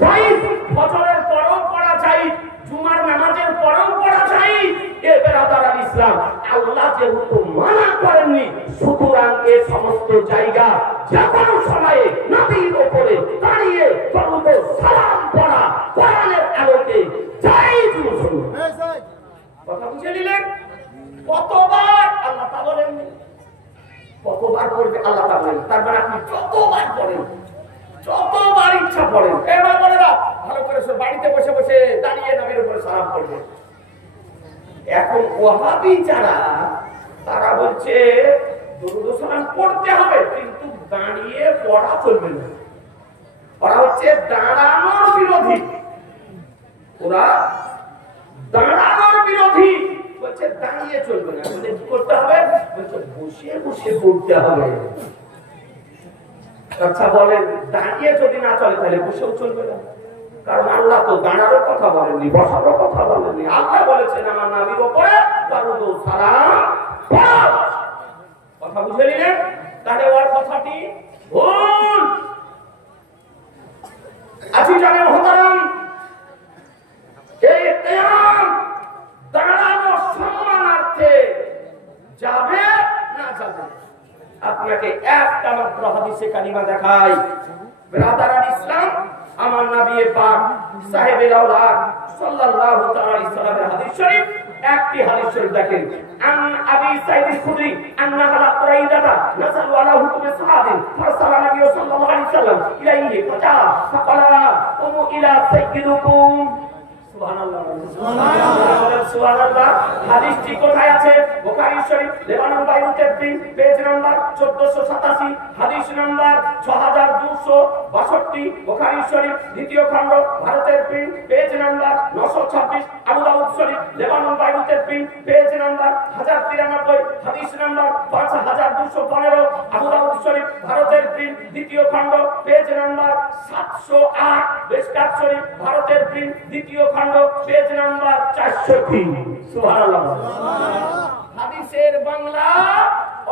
যায়, ফজরের পরেও পড়া যায়, জুমার নামাজের পরেও পড়া যায়। এ বেরাদার আল ইসলাম, আল্লাহ যেহেতু মানা করেননি, সুতরাং এই সমস্ত জায়গা যে কোনো সময়ে নবীর উপরে দাঁড়িয়ে দরুদ ও সালাম পড়া কোরআনের আলোকে জায়েজ মুসলমান। কথা বুঝে নিলেন? কতবার আল্লাহ তা বলেননি, কতবার পড়বে আল্লাহ তা বলেন। তার মানে আপনি যতবার পড়েন, যতবার ইচ্ছা পড়েন, এবার বলে না ভালো করে বাড়িতে বসে বসে দাঁড়িয়ে নবীর উপরে সালাম পড়বে। এখন ওয়াহাবি যারা, তারা বলছে দরুদ ও সালাম পড়তে হবে, কিন্তু দাঁড়িয়ে পড়া চলবে না। ওরা হচ্ছে দাঁড়ানোর বিরোধী, ওরা দাঁড়ানোর বিরোধী। বলছে দাঁড়িয়ে চলবে না, বলে কি করতে হবে? বলছে বসে বসে পড়তে হবে। আচ্ছা বলেন, দাঁড়িয়ে যদি না চলে তাহলে বসেও চলবে না? কারণ আল্লাহ তো দাঁড়ানোর কথা বলেননি, বসারও কথা বলেননি। আল্লাহ বলেছেন আমার নবীর উপরে দারুদু সালাম। কথা বুঝে নিলেন? তাহলে ওর কথাটি ভুল। আজিজানে মুহতারাম, এই কিয়াম দাঁড়ানোর সম্মানার্থে যাবে না যাবে? আপনাকে একটা মাত্র হাদিসে কালিমা দেখাই। ব্রাদারান ইসলাম, আমার নবী পাক সাহেবে আওলাদ সাল্লাল্লাহু তাআলা আলাইহি সাল্লামের হাদিস শরীফ, একটি হাদিস শরীফ দেখেন। আন আবি সাঈদ আল-খুদরি আন্না আলা কুরাইদাতা নাসালু আলা হুকুমি সাহাবিন ফারসালা নবী সাল্লাল্লাহু আলাইহি সাল্লাম ইলাইহি ফাজা ফাকালা উমু ইলা সাইয়্যিদুকুম। সুবহানাল্লাহ, সুবহানাল্লাহ, সুবহানাল্লাহ। হাদিসটি কোথায় আছে? বুখারী শরীফ লেবানন বাইরুতের পেজ নাম্বার 1487, হাদিস নাম্বার 6262। বুখারী শরীফ দ্বিতীয় খণ্ড ভারতের পেজ নাম্বার 926। আবু দাউদ শরীফ লেবানন বাইরুতের পেজ নাম্বার 1093, হাদিস নাম্বার 5215। আবু দাউদ শরীফ ভারতের দ্বিতীয় খণ্ড পেজ নাম্বার 708। বেশকাত শরীফ ভারতের দ্বিতীয় খণ্ড পেজ নাম্বার 403। সুবহানাল্লাহ। হাদিসের বাংলা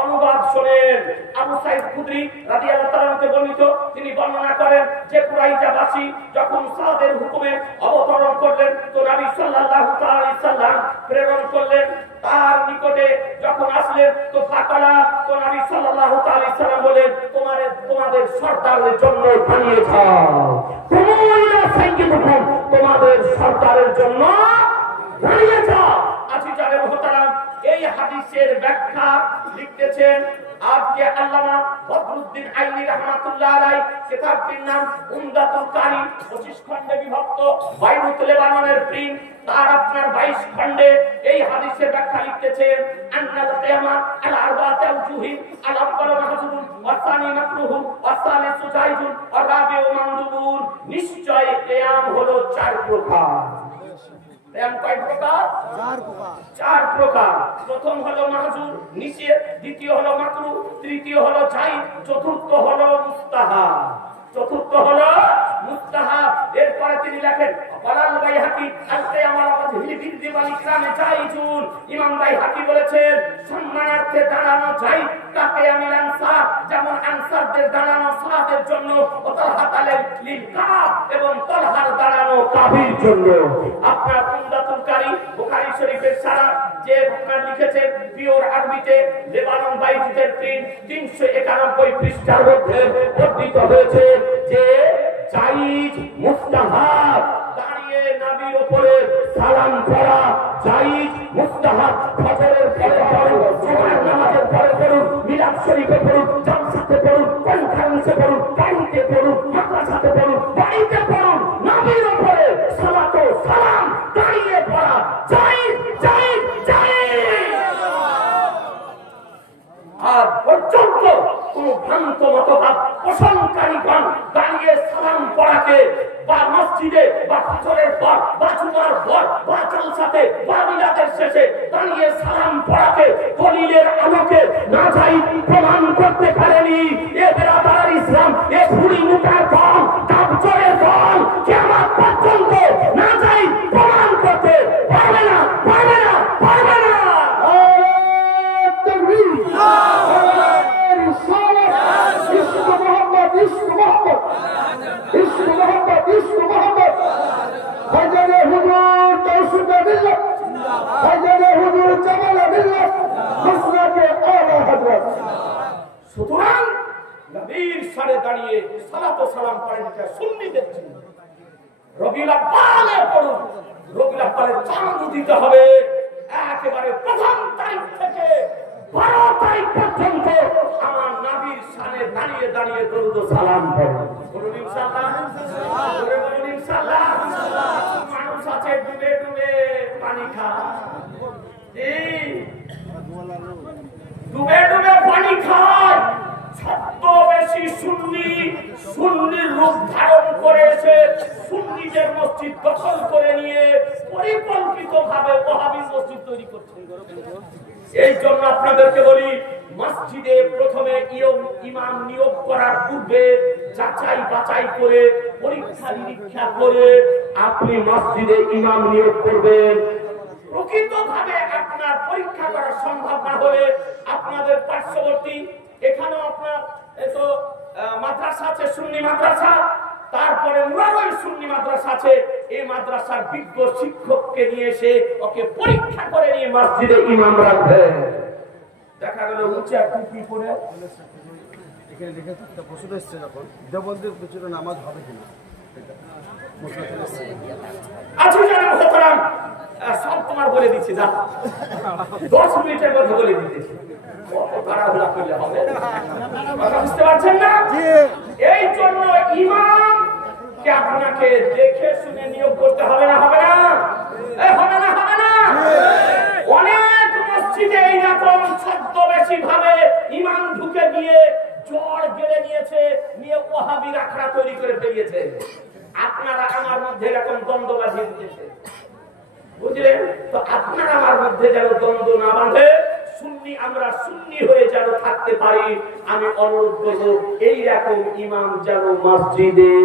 অনুবাদ শোনেন। আবু সাঈদ খুদরি রাদিয়াল্লাহু তাআলা হতে বর্ণিত, তিনি বর্ণনা করেন যে কুরাইজাবাসী যখন সাদের হুকুমে অবতরণ করলেন তো নবী সাল্লাল্লাহু তাআলা আলাইহি সাল্লাম প্রেরণ করলেন তার নিকটে। যখন আসলেন তো ফাকালা, তো নবী সাল্লাল্লাহু তাআলা আলাইহি সাল্লাম বলেন তোমাদের সরদারের জন্য দাঁড়িয়ে যাও, তোমাদের সরদারের জন্য দাঁড়িয়ে যাও। আজিজানে মুহতারাম, এই হাদিসের ব্যাখ্যা লিখতেছেন আজকে আল্লামা বদরুদ্দিন আইনি রাহমাতুল্লাহ আলাইহি। কিতাবটির নাম উমদাতুল কারি, 25 খণ্ডে বিভক্ত, বাইরুত লেবাননের প্রিন্ট। তার আপনার 22 খণ্ডে এই হাদিসের ব্যাখ্যা লিখতেছেন আন্নাল কিয়ামা আলা আরবাতি আউজুহিন, আল আউয়ালু মাহজুরুন ওয়া সানি মাকরুহুন ওয়া সালিসু জাইজুন ওয়া রাবিউ মানদুবুন। নিশ্চয় কিয়াম হলো 4 প্রকার। কিয়াম কয় প্রকার? 4 প্রকার। 4 প্রকার। প্রথম হলো মাহজুর, নিষেধ। দ্বিতীয় হলো মাকরুহ, তৃতীয় হলো জায়েজ, চতুর্থ হলো মুস্তাহাব। চতুর্থ হলো মুস্তাহাব। এরপরে তিনি লেখেন ওয়ালাল বাইহাকি আল কিয়াম আলা ওয়াজহিল বিররি ওয়াল ইকরামে জায়েজুন। ইমাম বাইহাকি বলেছেন সম্মানার্থে দাঁড়ানো জায়েজ কাকে আমিল আনসার, যেমন আনসারদের দাঁড়ানো সাদের জন্য, ও তালহাত লিল কাব, এবং তালহার দাঁড়ানো কাবির জন্য। আপনার উমদাতুল কারি বুখারী শরীফের সারা যে আপনার লিখেছেন পিওর আরবিতে লেবানন বাইরুতের 391 পৃষ্ঠার মধ্যে বর্ণিত হয়েছে যে জায়েজ, মুস্তাহাব, দাঁড়িয়ে নবীর উপরে সালাম করা জায়েজ, মুস্তাহাব। ফজরের পরে পড়ুন, জুমার নামাজের পরে পড়ুন, মিলাদ শরীফে পড়ুন, জালসাতে পড়ুন, কনফারেন্সে পড়ুন, বাড়িতে পড়ুন, মাদ্রাসাতে পড়ুন, বাড়িতে পড়ুন, নবীর উপরে সালাত ও সালাম দাঁড়িয়ে পড়া জায়েজ, জায়েজ, জায়েজ। আর পর্যন্ত কোন ভ্রান্ত মতবাদ পোষণকারীগণ দাঁড়িয়ে সালাম পড়াকে বা মসজিদে বা ফজরের পর বা জুমার পর বা জালসাতে বা মিলাদের শেষে দাঁড়িয়ে সালাম পড়াকে দলিলের আলোকে না যাই প্রমাণ করতে পারেনি। এ বেরাদার ইসলাম, এ ভুড়ি মুটার দল, কাপচরের দল কিয়ামত পর্যন্ত না যাই প্রমাণ করতে পারবে না, পারবে না, পারবে না। সুতরাং নবীর সারে দাঁড়িয়ে সালাত ও সালাম করেন, এটা সুন্নিদের জন্য। রবিউল আউয়ালে পড়ুন, রবিউল আউয়ালের চাঁদ দিতে হবে একেবারে প্রথম তারিখ থেকে 12 তারিখ পর্যন্ত আমার নবীর সানে দাঁড়িয়ে দাঁড়িয়ে দরুদ ও সালাম পড়ুন। বলুন ইনশাআল্লাহ, বলুন ইনশাআল্লাহ। মানুষ আছে ডুবে ডুবে পানি খায়, ডুবে ডুবে পানি খায়, বেশি সুন্নির রূপ ধারণ করেছে, সুন্নিদের মসজিদ দখল করে নিয়ে পরিকল্পিতভাবে ওয়াহাবি মসজিদ তৈরি করছে। এই জন্য আপনাদেরকে বলি, মসজিদে প্রথমে ইমাম নিয়োগ করার পূর্বে যাচাই বাছাই করে, পরীক্ষা নিরীক্ষা করে আপনি মসজিদে ইমাম নিয়োগ করবেন। প্রকৃতভাবে আপনার পরীক্ষা করা সম্ভব না হলে আপনাদের পার্শ্ববর্তী এখানেও আপনার মাদ্রাসা আছে, সুন্নি মাদ্রাসা, তারপরে মুরারই সুন্নি মাদ্রাসা আছে, এই মাদ্রাসার বিজ্ঞ শিক্ষককে নিয়ে এসে ওকে পরীক্ষা করে নিয়ে মসজিদে ইমাম রাখবে। দেখা গেল উঁচা টুপি পরে এখানে লিখে একটা প্রশ্ন এসছে, যখন দেবন্দের পিছনে নামাজ হবে কিনা সব তোমার বলে দিচ্ছি, যা 10 মিনিটের মধ্যে বলে দিতেছি, তাড়াহুড়া করলে হবে কথা বুঝতে পারছেন না? এই জন্য ইমামকে আপনাকে দেখে শুনে নিয়োগ করতে হবে না, হবে না? হবে না, হবে না? অনেক মসজিদে এইরকম ছদ্মবেশী ভাবে ইমাম ঢুকে গিয়ে জ্বর গেড়ে নিয়েছে, নিয়ে ওয়াহাবির আখড়া তৈরি করে ফেলিয়েছে। আপনারা আমার মধ্যে এরকম দ্বন্দ্ব বাঁধিয়ে দিতেছে, বুঝলেন তো? আপনারা আমার মধ্যে যেন দ্বন্দ্ব না বাঁধে, আমরা সুন্নি হয়ে যেন থাকতে পারি, আমি অনুরোধ করব এইরকম ইমাম যেন মসজিদে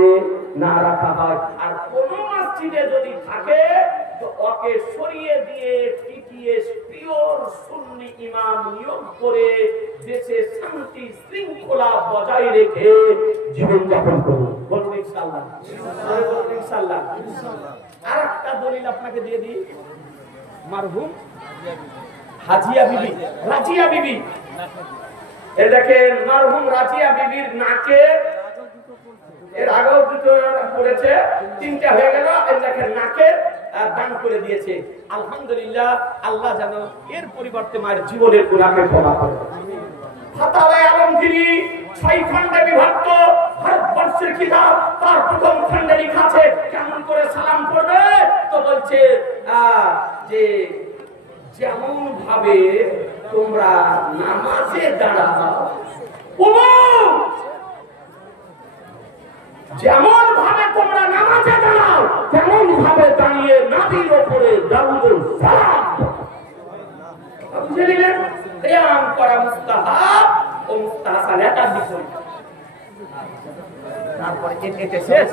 না রাখা হয়। আর কোন মসজিদে যদি থাকে তো ওকে সরিয়ে দিয়ে টিটিএস পিওর সুন্নি ইমাম নিয়োগ করে দেশে শান্তি শৃঙ্খলা বজায় রেখে জীবনযাপন করুন। বলুন ইনশাআল্লাহ, বলুন ইনশাআল্লাহ। আর একটা দলিল আপনাকে দিয়ে দিই, মারহুম হাজিয়া বিবি, রাজিয়া বিবি, এই দেখেন মারহুম রাজিয়া বিবির নাকে এর আগেও দুটো পড়েছে, 3টা হয়ে গেল, এই দেখেন নাকে দান করে দিয়েছে। আলহামদুলিল্লাহ, আল্লাহ যেন এর পরিবর্তে মায়ের জীবনের গুনাহকে ক্ষমা করে। ফাতাওয়া আলমগীরি 6 খণ্ডে বিভক্ত ভারতবর্ষের কিতাব, তার প্রথম খণ্ডে লেখা আছে কেমন করে সালাম করবে, তো বলছে যে যেমন ভাবে তোমরা নামাজে দাঁড়াও, যেমন ভাবে তোমরা নামাজে দাঁড়াও তেমন ভাবে দাঁড়িয়ে নবীর উপরে দারুদ সালাম বুঝে নিলেন। কিয়াম করা মুস্তাহাব ও মুস্তাহসান একার বিষয়। তারপর এটা শেষ,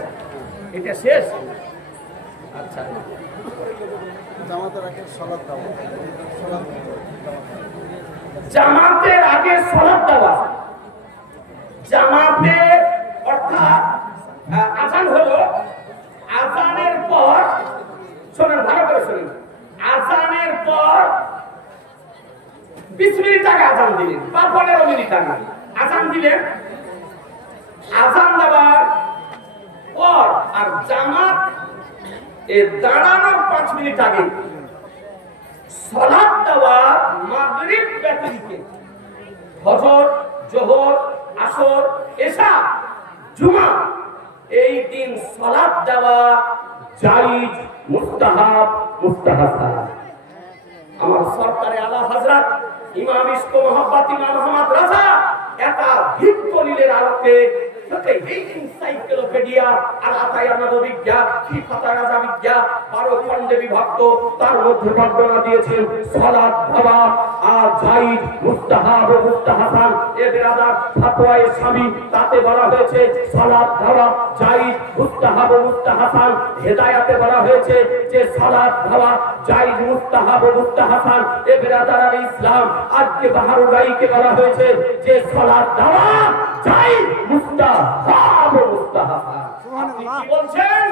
এটা শেষ। আচ্ছা, জামাতের আগে সালাত দেওয়া, জামাতের আগে সালাত দেওয়া, জামাতে অর্থাৎ আযান হলো, আযানের পর শোনেন, ভালো করে শোনেন, আযানের পর 20 মিনিট আগে আযান দিলেন বা 15 মিনিট আগে আযান দিলেন, আযান দেওয়ার পর আর জামাত এর দাঁড়ানোর 5 মিনিট আগে সালাত দেওয়া মাগরিব ব্যতিরিক্ত ফজর, যোহর, আসর, এশা, জুমা এই দিন সালাত দেওয়া জায়েজ, মুস্তাহাব, মুস্তাহাসান। আমার সরকারে আলা হযরত ইমাম ইশক মোহাম্মদ ইমাম আহমদ রাজা একাধিক দলিলের আলোকে এই এনসাইক্লোপিডিয়া আর আতায়ানা বিজ্ঞা কি ফাতায়া বিজ্ঞা 12 খণ্ডে বিভক্ত, তার মধ্যে বর্ণনা দিয়েছেন সালাত দেওয়া আর জায়েজ, মুস্তাহাব ও মুস্তাহাসান। এ বিরাদার ফতোয়ায়ে শামী তাতে বলা হয়েছে সালাত দেওয়া জায়েজ, মুস্তাহাব ও মুস্তাহাসান। হেদায়েতে বলা হয়েছে যে সালাত দেওয়া জায়েজ, মুস্তাহাব ও মুস্তাহাসান। এ বিরাদার ইসলাম আজকে বাহারুল রাইকে বলা হয়েছে যে সালাত দেওয়া জায়েজ, মুস্তাহাব ও মুস্তাহাসান। আপনি কি বলছেন?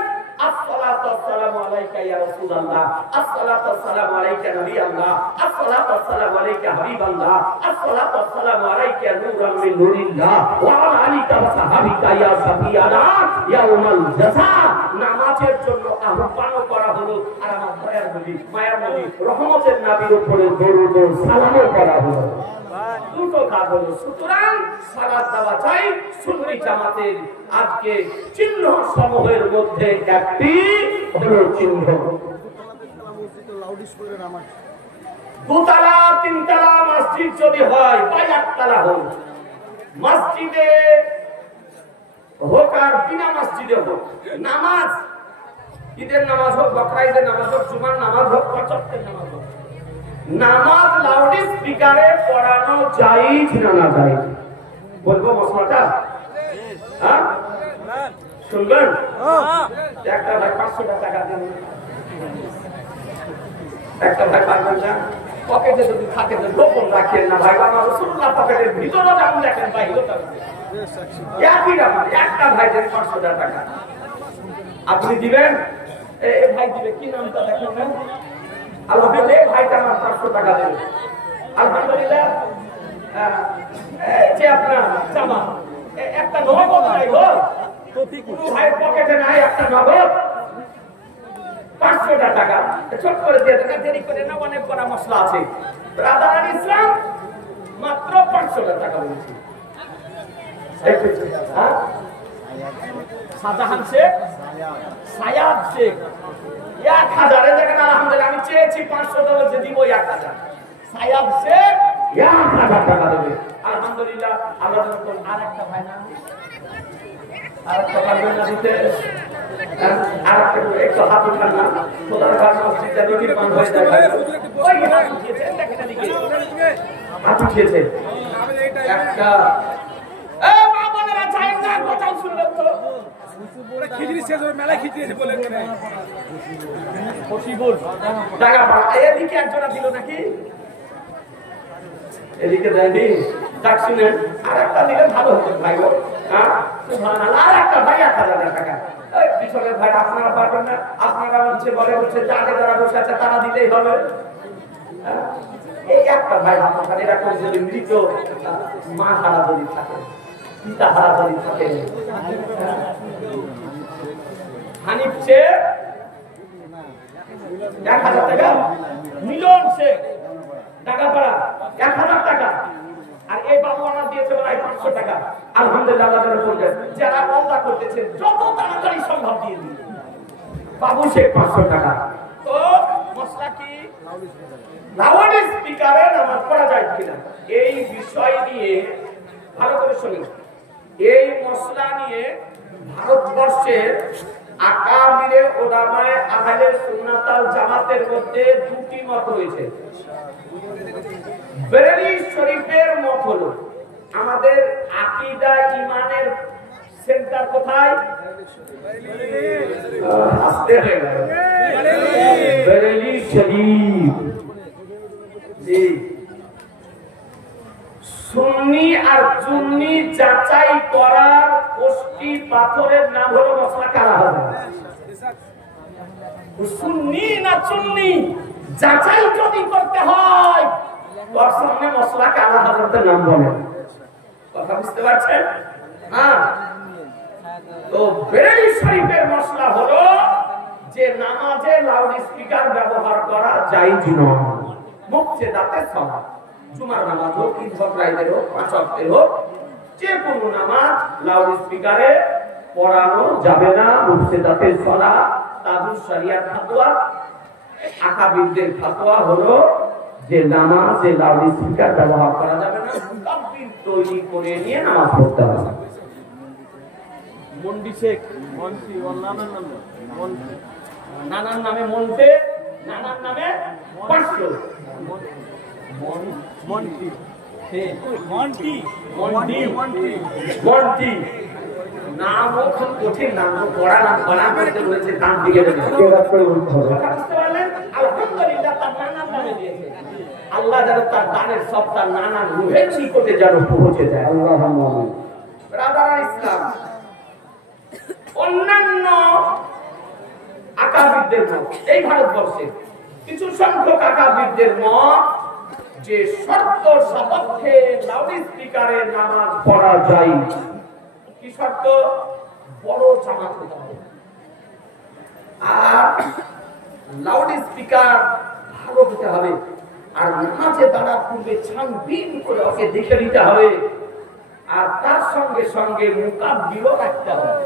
আসসালাতু ওয়াসসালামু আলাইকা ইয়া রাসূলুল্লাহ, আসসালাতু ওয়াসসালামু আলাইকা নবী আল্লাহ, আসসালাতু ওয়াসসালামু আলাইকা হাবিবাল্লাহ, আসসালাতু ওয়াসসালামু আলাইকা নূরাম মিন নূরিল্লাহ ওয়া আলা আলিকা ওয়া সাহাবিকা ইয়া সাফিয়ানা ইয়াউমাল জাযা। নামাজের জন্য আহ্বান করা হলো, আর আমার দয়ার নবী, মায়ার নবী, রহমতের নবীর উপরে দরুদ ও সালাম করা হলো। দুটো কাজ হলো। সুতরাং সালাত দেওয়া চাই। সুন্নি জামাতের আজকে চিহ্ন সমূহের মধ্যে একটি হলো চিহ্ন দোতলা, তিনতলা মসজিদ যদি হয় বা একতলা হোক, মসজিদে হোক আর বিনা মসজিদে হোক, নামাজ, ঈদের নামাজ হোক, বকরা ঈদের নামাজ হোক, জুমার নামাজ হোক, পাঁচওয়াক্তের নামাজ হোক, নামাজ লাউড স্পিকারে পড়ানো জায়েজ না না জায়েজ? বলবো মশলাটা, হ্যাঁ শুনবেন? একটা ভাই 500 টাকা দেন, একটা ভাই পারবেন না, পকেটে যদি থাকে তো গোপন রাখেন না ভাই, বাবা রাসূলুল্লাহ পকেটের ভিতরে যেমন দেখেন বাইরেও তেমন একই রকম। একটা ভাই দেন 500 টাকা, আপনি দিবেন, এই ভাই দিবে, কি নামটা দেখেন না, আলহামদুলিল্লাহ ভাইটা আমার 500 টাকা দেবে, আলহামদুলিল্লাহ। এই যে আপনার জামা, একটা নগদ নাই গো, ভাইয়ের পকেটে নাই একটা নগদ 500 টাকা, ছোট করে দিয়ে টাকা দেরি করে না, অনেক বড় মশলা আছে। ব্রাদার ইসলাম মাত্র 500 টাকা বলেছি। শাহজাহান শেখ, সায়াদ শেখ 1000 দেখেন, আলহামদুলিল্লাহ আমি চেয়েছি 500 টাকা দিব 1000, সায়াদ শেখ 1000 টাকা দেবে, আলহামদুলিল্লাহ। আল্লাহ যখন আরেকটা ভাই না, আরেকটা পারবেন না দিতে, আরেকটা একটু হাত উঠান না, খোদার ঘর মসজিদটা নির্মাণ হয়ে যায়, ওই হাত উঠিয়েছে, দেখেন এদিকে হাত উঠিয়েছে একটা, মা বোনেরা চাইন না, কথা শুনবেন তো, খিচড়ি শেষ হয়ে মেলায় খিচড়ি বলে পসিবল টাকা পাওয়া। এদিকে একজনা দিল নাকি, এদিকে দেয়নি, ডাক শুনেন, আর একটা দিলে ভালো হতো ভাই গো, হ্যাঁ সুবহানাল্লাহ। আর একটা ভাই 1000 টাকা, এই পিছনের ভাই আপনারা পারবেন না, আপনারা হচ্ছে বলে হচ্ছে আগে যারা বসে আছে তারা দিলেই হবে। এই একটা ভাই আপনার এরকম যদি মৃত মা হারা যদি থাকে, পিতা হারা যদি থাকে, হানিফ শেখ 1000 টাকা, মিলন শেখ টাকাপাড়া 1000 টাকা, আর এই বাবু আমার দিয়েছে বলে 500 টাকা, আলহামদুলিল্লাহ। আল্লাহ বলবেন যারা ওয়াদা করতেছে যত তাড়াতাড়ি সম্ভব দিয়ে দিন, বাবু শেখ 500 টাকা। তো মশলা কি লাউড স্পিকারে নামাজ পড়া যায় কিনা, এই বিষয় নিয়ে ভালো করে শুনুন। এই মশলা নিয়ে ভারতবর্ষের আকাবিরে উলামায়ে আহলে সুন্নাত ওয়াল জামাতের মধ্যে দুটি মত রয়েছে। বেরেলি শরীফের মত হলো, আমাদের আকীদা ঈমানের সেন্টার কোথায়? আস্তে হয়ে গেল, বেরেলি শরীফ। জি, সুন্নি আর সুন্নি যাচাই করার কোষ্টি পাথরের নাম হলো মশলা কারা হবে, সুন্নি না সুন্নি যাচাই যদি করতে হয় তোর সামনে মশলা কারা হজরতের নাম বলে, কথা বুঝতে পারছেন? হ্যাঁ, তো বেরেলি শরীফের মশলা হলো যে নামাজে লাউড স্পিকার ব্যবহার করা জায়েজ নয়, মুকতাদাতে সালাত, জুমার নামাজ হোক, ঈদ বকরা ঈদের হোক, পাঁচ ওয়াক্তের হোক, যে কোনো নামাজ লাউড স্পিকারে পড়ানো যাবে না। মুকতাদাতে সালাত তাজুল শরিয়াত ফতোয়া, আকাবিরদের ফতোয়া হলো যে নামাজে লাউড স্পিকার ব্যবহার করা যাবে না, তাকবীর তৈরি করে নিয়ে নামাজ পড়তে হবে। মন্ডি শেখ, মন্টি ওর নানার নামে মন্টি, নানার নামে মন্টে, নানার নামে 500 মন্টি, মন্টি মন্টি মন্টি নামও খুব কঠিন নাম, পড়া নাম বলা করতে বলেছে, নাম দিকে বুঝতে পারলেন? আলহামদুলিল্লাহ তার নানার নামে দিয়েছে, আল্লাহ যেন তার দানের সব তার নানার রূহের নিকটে যেন পৌঁছে যায়। আল্লাহুম্মা আমিন। ব্রাদার ইসলাম, অন্যান্য আকাবিরদের মত, এই ভারতবর্ষে কিছু সংখ্যক আকাবিরদের মত যে শর্ত সাপেক্ষে লাউড স্পিকারে নামাজ পড়া যায়। কি শর্ত? বড় জামাত হতে হবে, আর লাউড স্পিকার ভালো হতে হবে, আর নামাজে দাঁড়ার পূর্বে ছানবিন করে ওকে দেখে নিতে হবে, আর তার সঙ্গে সঙ্গে মুকাব্বিরও রাখতে হবে।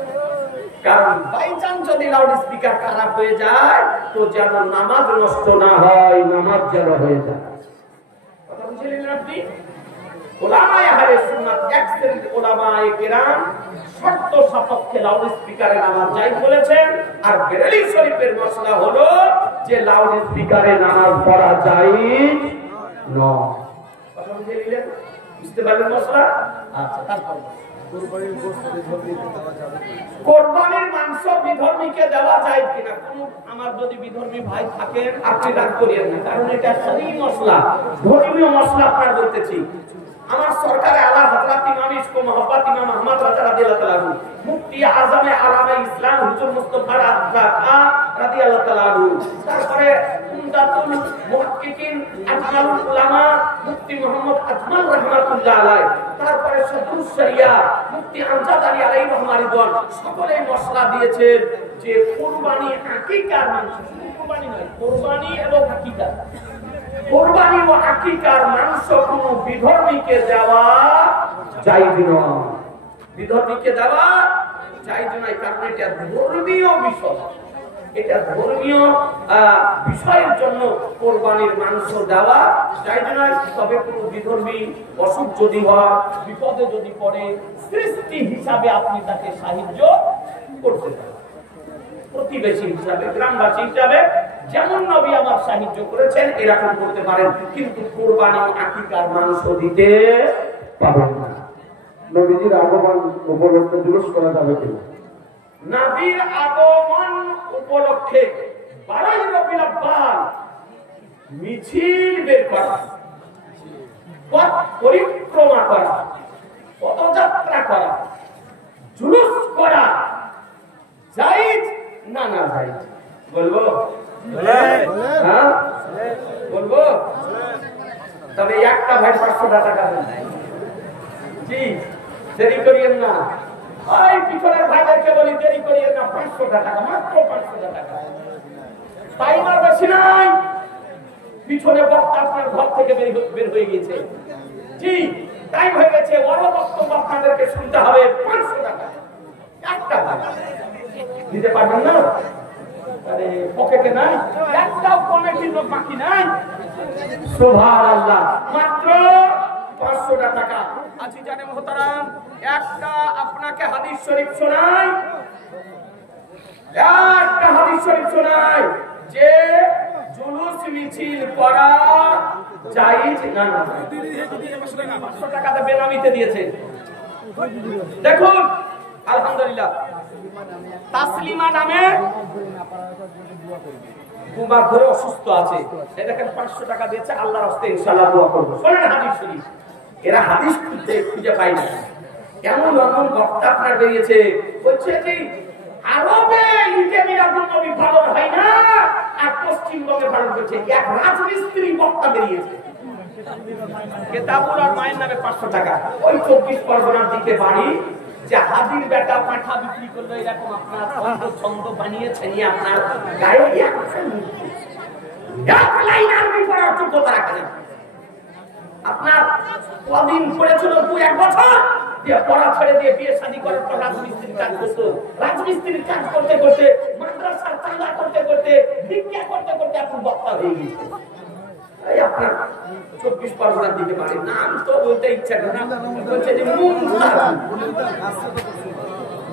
কারণ বাইচান্স যদি লাউড স্পিকার খারাপ হয়ে যায় তো যেন নামাজ নষ্ট না হয়, নামাজ যেন হয়ে যায়। কথা বুঝলেন আপনি? ওলামায়ে আহলে সুন্নাত এক শ্রেণীর ওলামায়ে কেরাম শর্ত সাপেক্ষে লাউড স্পিকারে নামাজ জায়েজ বলেছেন, আর বেরেলি শরীফের মশলা হলো যে লাউড স্পিকারে নামাজ পড়া জায়েজ নয়। কথা বুঝে নিলেন? বুঝতে পারলেন মশলা? আচ্ছা, তারপর কোরবানির মাংস বিধর্মীকে দেওয়া যায় কিনা? কোন আমার যদি বিধর্মী ভাই থাকেন আপনি রাগ করিয়েন না, কারণ এটা শরীয়ী মশলা, ধর্মীয় মশলা আপনার বলতেছি। আমার সরকারে আলা হযরত ইমাম ইশক মোহাম্মদ ইমাম আহমদ রাদিয়াল্লাহু তাআলা আনহু, মুফতি আযমে আলামে ইসলাম হুজুর মুস্তাফা রাদিয়াল্লাহু তাআলা আনহু, তারপরে উমদাতুল মুহাক্কিকিন আজমালুল উলামা মুফতি মুহাম্মদ আজমাল রাহমাতুল্লাহ আলাইহি, তারপরে সদরুস শরিয়া মুফতি আমজাদ আলী আলাইহি রহমাতুল্লাহ, সকলে মশলা দিয়েছেন যে কুরবানি আকিকার মাংস, কুরবানি নয়, কুরবানি এবং আকিকা, কুরবানি ও আকিকার মাংস কোন বিধর্মীকে দেওয়া জায়েজ নয়। বিধর্মীকে দেওয়া জায়েজ নয়, কারণ এটা ধর্মীয় বিষয়। এটা ধর্মীয় বিষয়ের জন্য কুরবানির মাংস দেওয়া জায়েজ নয়। তবে কোন বিধর্মী অসুখ যদি হয়, বিপদে যদি পড়ে, সৃষ্টি হিসাবে আপনি তাকে সাহায্য করতে পারেন, প্রতিবেশী হিসাবে, গ্রামবাসী হিসাবে যেমন নবী আমার সাহায্য করেছেন এরকম করতে পারেন, কিন্তু কুরবানি আকিকার মাংস দিতে পারবেন না। নবীজির আগমন উপলক্ষে জুলুস করা যাবে কিনা? নবীর আগমন উপলক্ষে 12 রবিউল আউয়াল মিছিল বের করা, পথ পরিক্রমা করা, পদযাত্রা করা, জুলুস করা জায়েজ না না জায়েজ? বলবো? হ্যাঁ বলবো। তবে একটা ভাই 500 টাকা দেন। জি, দেরি করিয়েন না। ওই পিছনের ভাইদেরকে বলি দেরি করিয়েন না, 500 টাকা, মাত্র 500 টাকা। টাইমার বেশি নাই। পিছনে বক্তা আপনার ঘর থেকে বের হয়ে গেছে। জি, টাইম হয়ে গেছে, বড় বক্তব্য আপনাদেরকে শুনতে হবে। 500 টাকা একটা ভাই দিতে পারবেন না? আরে পকেটে নাই, একটাও কমিটির লোক বাকি নাই। সুবহানাল্লাহ, মাত্র 500 টাকা। আজি জানে মোহতারাম, একটা আপনাকে হাদিস শরীফ শোনাই, একটা হাদিস শরীফ শোনাই যে জুলুস মিছিল করা জায়েজ না না। 500 টাকাতে বেনামিতে দিয়েছে। দেখুন আলহামদুলিল্লাহ, তাসলিমা নামে বুবা ঘরে অসুস্থ আছে, এই দেখেন 500 টাকা দিয়েছে, আল্লাহর রাস্তে ইনশাআল্লাহ দোয়া করব। শুনেন হাদিস শরীফ, এরা হাদিস খুঁজে পায় না। কেমন এমন বক্তা আপনার বেরিয়েছে, বলছে যে আরবে ঈদে মিলাদুন নবী পালন হয় না, আর পশ্চিমবঙ্গে পালন করছে। এক রাজমিস্ত্রি বক্তা বেরিয়েছে, কেতাবুল আর মায়ের নামে 500 টাকা। ওই 24 পরগনার দিকে বাড়ি, যে হাজির বেটা পাঠা বিক্রি করলো, এরকম আপনার ছন্দ বানিয়েছেন আপনার গায়ে এক লাইন আরবি পড়ার যোগ্যতা রাখে না। আপনার কদিন পড়েছিল, 2-1 বছর দিয়ে পড়া ছেড়ে দিয়ে বিয়ে শাদী করার পর রাজমিস্ত্রির কাজ করতো। রাজমিস্ত্রির কাজ করতে করতে, মাদ্রাসার চাঁদা করতে করতে, ভিক্ষা করতে করতে এখন বক্তা হয়ে গেছে। এই আপনার 24 পরগনার দিকে বাড়ি, নাম তো বলতে ইচ্ছা করে না, বলছে যে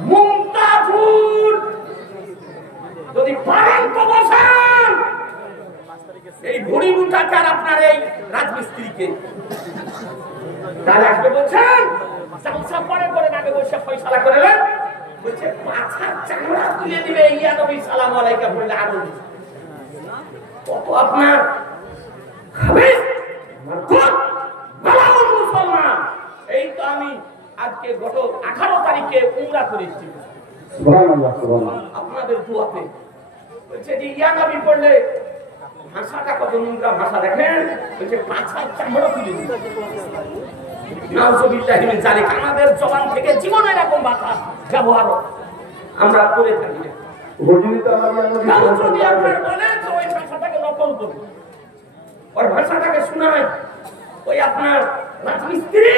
মুমতাজুল। যদি পারেন তো বসেন এই ভুড়ি মুটাকার আপনার এই রাজমিস্ত্রিকে, তাহলে আসবে বলছেন চামচা পরে করে নামে বসে ফয়সালা করে নেন, বলছে পাছার চামড়া তুলে দিবে ইয়া নবী সালামু আলাইকা বললে আরো কত আপনার খাবেন মুসলমান। এই তো আমি আজকে গত 18 তারিখে উমরা করেছি আপনাদের দুয়াতে। বলছে যে ইয়া নবী পড়লে ভাষাটা কত নোংরা ভাষা দেখেন, বলছে পাছার চামড়া তুলে দিবে। নাউজুবিল্লাহি মিন যালিক, আমাদের জবান থেকে জীবনে এরকম ভাষা ব্যবহার আমরা করে থাকি না। ওই ভাষাটাকে নকল করুন, ওর ভাষাটাকে শোনায় ওই আপনার রাজমিস্ত্রি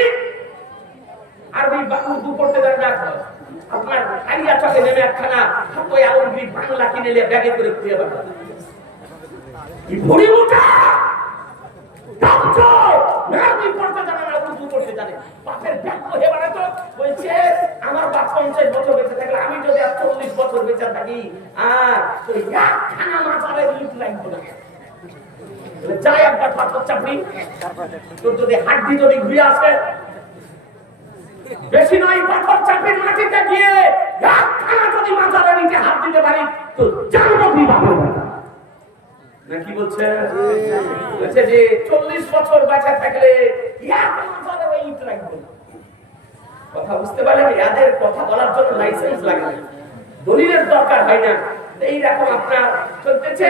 আরবি উর্দু পড়তে দেন না। আপনার কালিয়া চকে নেমে একখানা ওই আলমগীর বাংলা কিনে নিয়ে ব্যাগে করে খুঁজে পাঠান। ভুড়ি উঠা আরবি পড়তে জানে না, উর্দু পড়তে জানে হয়ে বেড়াতো বলছে আমার বাপ 50 বছর বেঁচে থাকলে আমি যদি আর 40 বছর বেঁচে থাকি তো একখানা মাথায় লিট লাগবে না। যাই একবার পাথর চাপড়ি তোর যদি হাড্ডি যদি ঘুরে আসে বেশি নয়, পাথর চাপড়ির মাটিতে গিয়ে একখানা যদি মাথার নিচে হাত দিতে পারি তো জানবো কি বাপের কথা না। কি বলছে? বলছে যে 40 বছর বেঁচে থাকলে ইট রাখবে। কথা বুঝতে পারলেন? এদের কথা বলার জন্য লাইসেন্স লাগে না, দলিলের দরকার হয় না। এইরকম আপনার চলতেছে।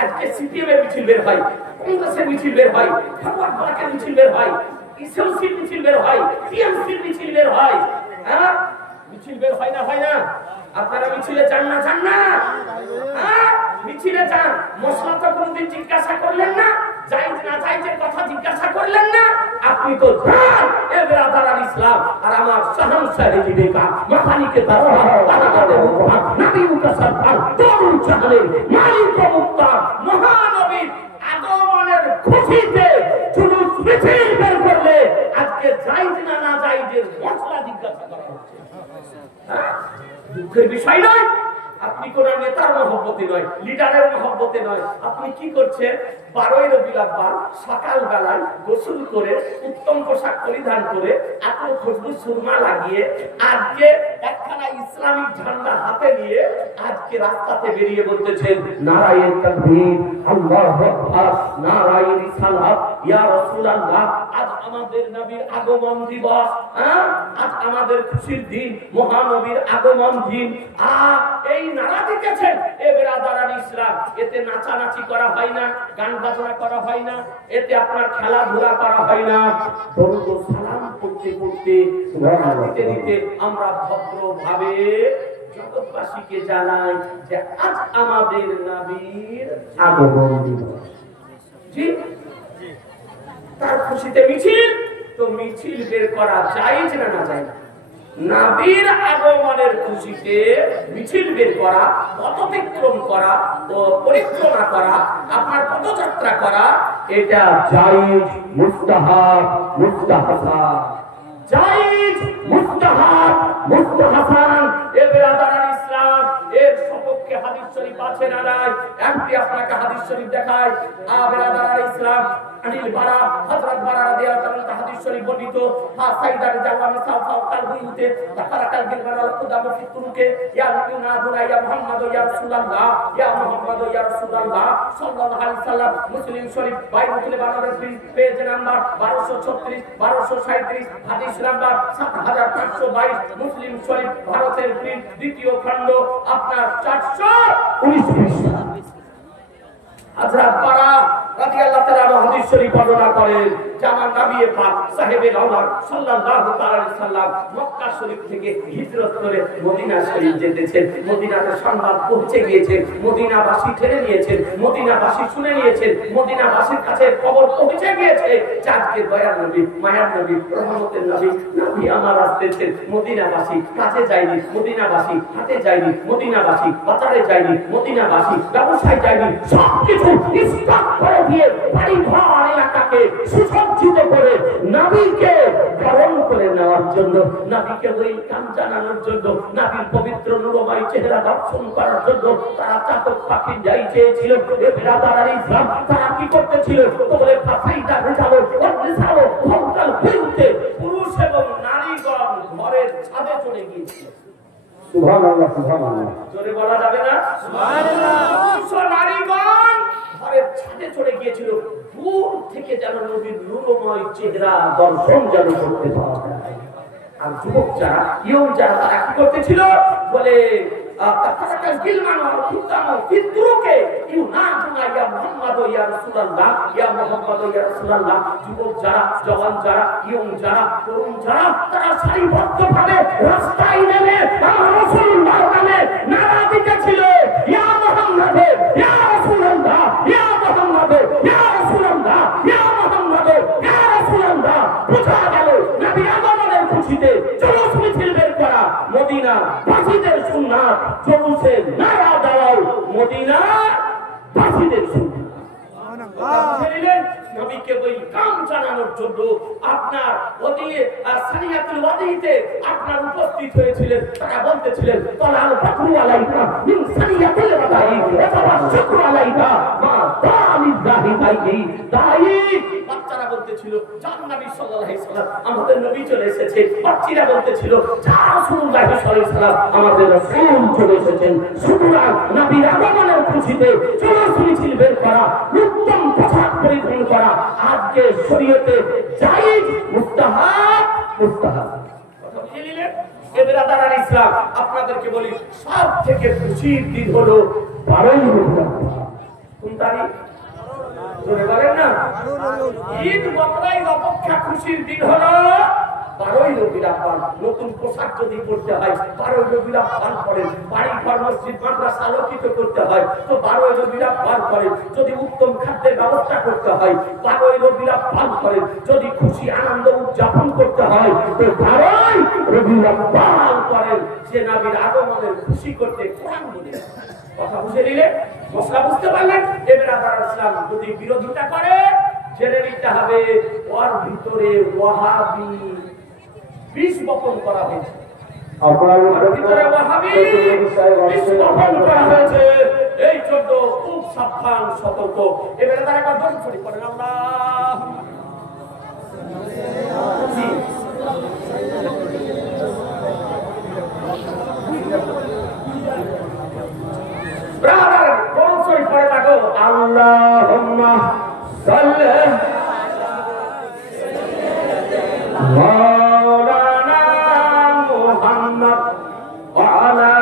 আজকে সিপিএম এর মিছিল বের হয়, কংগ্রেসের মিছিল বের হয়, ফরওয়ার্ড ব্লকের মিছিল বের হয়, ইসএমসির মিছিল বের হয়, টিএমসির মিছিল বের হয়। হ্যাঁ, মিছিল বের হয় না? হয় না? আপনারা মিছিলে যান না? যান না? মিছিলে যান। মশলা তো কোনদিন জিজ্ঞাসা করলেন না, জায়েজ না জায়েজের কথা জিজ্ঞাসা করলেন না। আপনি তো যান এ বেরাদার ইসলাম আর আমার শাহনশাহ বিবেকা মাখানিকে তারা তাদের মুখা নবী মুতাসাফফার দরুল জাহানের মালিক মুক্তার মহানবীর আগমনের খুশিতে জুলুস মিছিল বের করলে আজকে জায়েজ না না জায়েজের মশলা জিজ্ঞাসা করা হচ্ছে। দুঃখের বিষয় নয়, আপনি কোন নেতার মহব্বতে নয়, লিডারের মহব্বতে নয়, আপনি কি করছেন? 12ই রবিউল আউয়াল সকাল বেলায় গোসল করে উত্তম পোশাক পরিধান করে এত খুশবু সুরমা লাগিয়ে আজকে একখানা ইসলামিক ঝান্ডা হাতে নিয়ে আজকে রাস্তাতে বেরিয়ে বলতেছেন নারায়ে তাকবীর, আল্লাহু আকবার, নারায়ে রিসালাত, ইয়া রাসূলুল্লাহ। আজ আমাদের নবীর আগমন দিবস, আজ আমাদের খুশির দিন, মহানবীর আগমন দিন। এই নারা দিতেছেন এ বেরাদারান ইসলাম। এতে নাচানাচি করা হয় না, গান বাজনা করা হয় না, এতে আপনার খেলাধুলা করা হয় না। দরুদ ও সালাম পড়তে পড়তে দিতে দিতে আমরা ভদ্রভাবে জগৎবাসীকে জানাই যে আজ আমাদের নবীর আগমন দিবস। জি, তার খুশিতে মিছিল, তো মিছিল বের করা জায়েজ না না জায়েজ? নবীর আগমনের খুশিতে মিছিল বের করা, পথবিক্রম করা ও পরিক্রমা করা, আপনার পদযাত্রা করা, এটা জায়েজ, মুস্তাহাব, মুস্তাহসান। জায়েজ, মুস্তাহাব, মুস্তাহসান। এ বেরাদারান ইসলাম, এর সপক্ষে হাদিস শরীফ আছে না নাই? একটি আপনাকে হাদিস শরীফ দেখায়। বেরাদারান ইসলাম, আনিল বারা হযরত বারা রাদিয়াল্লাহু তাআলা হাদিস শরীফ বর্ণিত, সাইদার জাওয়ান সাফা কালবিতে তাকারাকাল গিলবারাল কুদাম ফি তুরুকে ইয়া নাদুনা ইয়া মুহাম্মদ ইয়া রাসূলুল্লাহ, ইয়া মুহাম্মদ ইয়া রাসূলুল্লাহ সাল্লাল্লাহু আলাইহি ওয়াসাল্লাম। মুসলিম শরীফ বাইতুল বাংলাদেশ পেজ নাম্বার 1236 1237, হাদিস নাম্বার 7522। মুসলিম শরীফ ভারতের প্রিন্ট দ্বিতীয় খণ্ড আপনার 419 পৃষ্ঠা। হযরত বারা রাদিয়াল্লাহু তাআলা হাদিস শরীফ বর্ণনা করেন যে আমার নবী পাক সাহেবে আওলাদ সাল্লাল্লাহু তাআলা আলাইহি সাল্লাম মক্কা শরীফ থেকে হিজরত করে মদিনা শরীফ যেতেছেন। মদিনাতে সংবাদ পৌঁছে গিয়েছে, মদিনাবাসী ঠেলে নিয়েছেন, মদিনাবাসী শুনে নিয়েছেন, মদিনাবাসীর কাছে খবর পৌঁছে গিয়েছে যে আজকে দয়ার নবী, মায়ার নবী, রহমতের নবী, নবী আমার আসতেছেন। মদিনাবাসী কাছে যায়নি, মদিনাবাসী হাটে যায়নি, মদিনাবাসী বাজারে যায়নি, মদিনাবাসী ব্যবসায় যায়নি, সবকিছু স্টক করে দিয়ে বাড়ি ঘর এলাকাকে সুসজ্জিত করে নবীকে বরণ করে নেওয়ার জন্য, নবীকে ওয়েলকাম জানানোর জন্য, নবীর পবিত্র নূরময় চেহারা দর্শন করার জন্য তারা চাতক পাখি যাই চেয়েছিল। এ বেরাদারান ইসলাম, তারা কি করতেছিল? তোমরা ফাসাইদা রেজালো ওয়ানিসাও ফওকাল বিনতে, পুরুষ এবং নারীগণ ঘরের ছাদে চলে গিয়েছিল। সুবহানাল্লাহ, সুবহানাল্লাহ, জোরে বলা যাবে না? সুবহানাল্লাহ। পুরুষ ও নারীগণ ঘরের ছাদে চলে গিয়েছিল, দূর থেকে যেন নবীর নূরময় চেহারা দর্শন যেন করতে পাওয়া যায়। আর যুবক যারা, ইয়ং যারা, তারা কি করতেছিল? বলে তাকারাকাল গিলমান ওয়া কুতাম ফিতুরুকে ইউনাদুনা ইয়া মুহাম্মদ ইয়া রাসূলুল্লাহ, ইয়া মুহাম্মদ ইয়া রাসূলুল্লাহ। যুবক যারা, জওয়ান যারা, ইয়ং যারা, তরুণ যারা, তারা সারিবদ্ধভাবে রাস্তায় নেমে আমার রাসূলুল্লাহর নামে নারা দিতেছিল, ইয়া মুহাম্মদ ইয়া রাসূলুল্লাহ, ইয়া মুহাম্মদ ইয়া রাসূলুল্লাহ, ইয়া মুহাম্মদ ইয়া রাসূলুল্লাহ। বুঝা গেল নবী আগমনের খুশিতে জুলুস মিছিল বের করা মদিনা বাসীদের সুন্নাত, জুলুসে নারা দেওয়া মদিনা বাসীদের সুন্নাত। নবীকে ওয়েলকাম জানানোর জন্য আপনার সানিয়াতুল ওয়াদিতে আপনার উপস্থিত হয়েছিলেন। তারা বলতেছিলেন তালাল ফাকরু আলাইকা মিন সানিয়াতুল ওয়াদি ওয়া তাওয়াসসুকু আলাইকা মা দালিল্লাহি তাইহি দাই। বাচ্চারা বলতেছিল জান নবী সাল্লাল্লাহু আলাইহি সাল্লাম আমাদের নবী চলে এসেছে। বাচ্চারা বলতেছিল যা রাসূলুল্লাহ সাল্লাল্লাহু আলাইহি সাল্লাম আমাদের রাসূল চলে এসেছেন। সুতরাং নবীর আগমনের খুশিতে জুলুস মিছিল বের করা, উত্তম পোশাক পরিধান করা আজকে শরীয়তে জায়েজ, মুস্তাহাব। কথা বুঝে নিলেন? এবেরাদার ইসলাম আপনাদেরকে বলি সব থেকে খুশির দিন হলো 12ই রবিউল আউয়াল। কোন তারিখ? জোরে বলেন না। ঈদ বকরাইদ অপেক্ষা খুশির দিন হলো 12ই রবিউল আউয়াল। নতুন পোশাক যদি পরতে হয় 12ই রবিউল আউয়াল পরেন। বাড়ি ঘর মসজিদ মাদ্রাসা আলোকিত করতে হয় তো 12ই রবিউল আউয়াল করেন। যদি উত্তম খাদ্যের ব্যবস্থা করতে হয় 12ই রবিউল আউয়াল করেন। যদি খুশি আনন্দ উদযাপন করতে হয় তো 12ই রবিউল আউয়াল করেন। যে নবীর আগমনের খুশি করতে কোরআন বলে। কথা বুঝে নিলে? মশলা বুঝতে পারলেন? এবেরাদার ইসলাম যদি বিরোধিতা করে জেনে নিতে হবে ওর ভিতরে ওয়াহাবি বিষ বপন করা হয়েছে। ভিতরে ওয়াহাবি বিষ বপন করা হয়েছে। এই জন্য খুব সাবধান, সতর্ক। এবারে তারা একবার দরুদ শরীফ পড়েন। আল্লাহ ব্রাদার দরুদ শরীফ পড়ে থাকো। আল্লাহুম্মা সাল্লি মাওলানা মুহাম্মদ ওয়া আলা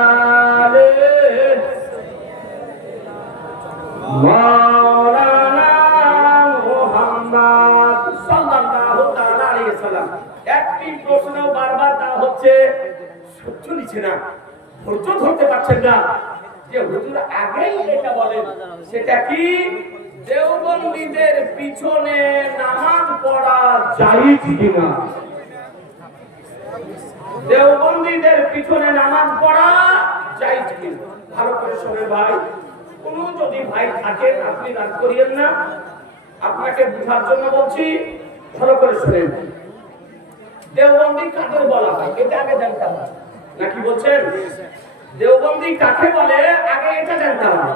আলিহি মাওলানা মুহাম্মদ সাল্লাল্লাহু তাআলা আলাইহি সাল্লাম। একটি প্রশ্ন বারবার দেওয়া হচ্ছে, সহ্য নিচ্ছে না, ধৈর্য ধরতে পারছেন না যে হুজুর আগেই এটা বলেন। সেটা কি? দেওবন্দীদের পিছনে নামাজ পড়া জায়েজ কিনা? দেওবন্দীদের পিছনে নামাজ পড়া জায়েজ কিনা? ভালো করে শুনে ভাই, কোন যদি ভাই থাকেন আপনি রাগ করিয়েন না, আপনাকে বোঝার জন্য বলছি, ভালো করে শুনেন। দেওবন্দী কাদের বলা হয় এটা আগে জানতে হবে, নাকি বলছেন? দেওবন্দী কাকে বলে আগে এটা জানতে হবে।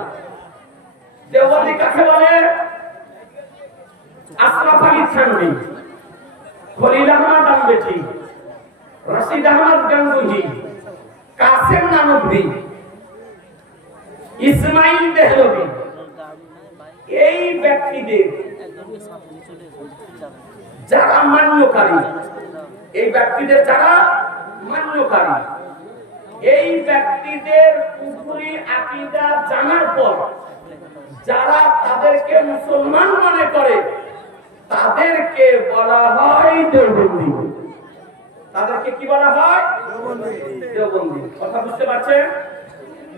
দেওবন্দী কাকে বলে? আশরাফ আলী থানভী, খলিল আহমদ আমবেটি, রশিদ আহমদ গঙ্গুহি, কাসেম নানভী, ইসমাইল দেহলভী, এই ব্যক্তিদের যারা মান্যকারী, এই ব্যক্তিদের যারা মান্যকারী, এই ব্যক্তিদের কুফরি আকীদা জানার পর যারা তাদেরকে মুসলমান মনে করে তাদেরকে বলা হয় দেওবন্দি। তাদেরকে কি বলা হয়? দেওবন্দি। কথা বুঝতে পারছেন?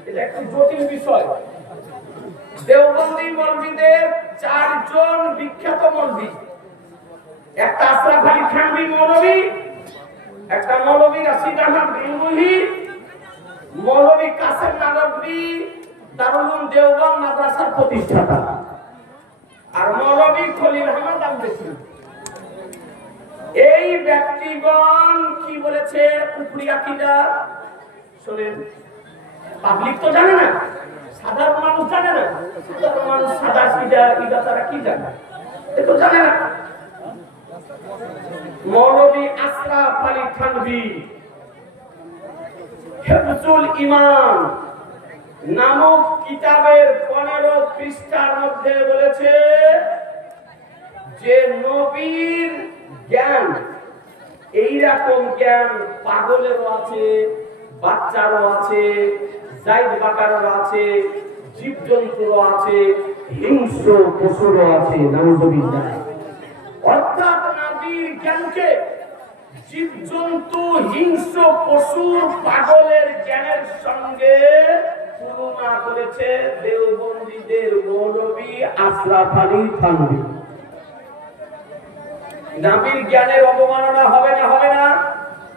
এটা একটু জটিল বিষয়। দেওবন্দি মৌলবীদের 4 জন বিখ্যাত মৌলবী। একটা আশরাফ আলী থানভী মৌলবী, একটা মৌলবী রশিদ আহমদ গঙ্গুহি, মৌলবী কাসেম নানভী দারুল উলুম দেওবন্দ মাদ্রাসার প্রতিষ্ঠাতা, আর মৌলবী খলিল আহমদ আমবেটি। এই ব্যক্তিগণ কি বলেছে কুফরি আকীদা শুনেন। পাবলিক তো জানে না, সাধারণ মানুষ জানে না। সাধারণ মানুষ সাদা সিধা ইদা তারা কি জানে? এ তো জানে না। মৌলবী আশরাফ আলী থানভী হিফজুল ঈমান নামক কিতাবের 15 পৃষ্ঠার মধ্যে বলেছে যে নবীর জ্ঞান, এইরকম জ্ঞান পাগলেরও আছে, বাচ্চারও আছে, জাইদ বাকারেরও আছে, জীবজন্তুরও আছে, হিংস্র পশুরও আছে। নাউযুবিল্লাহ। অর্থাৎ নবীর জ্ঞানকে জীবজন্তু, হিংস্র পশু, পাগলের জ্ঞানের সঙ্গে তুলনা করেছে দেওবন্দীদের মৌলবী আশরাফ আলী থানভী। নবীর জ্ঞানের অবমাননা হবে না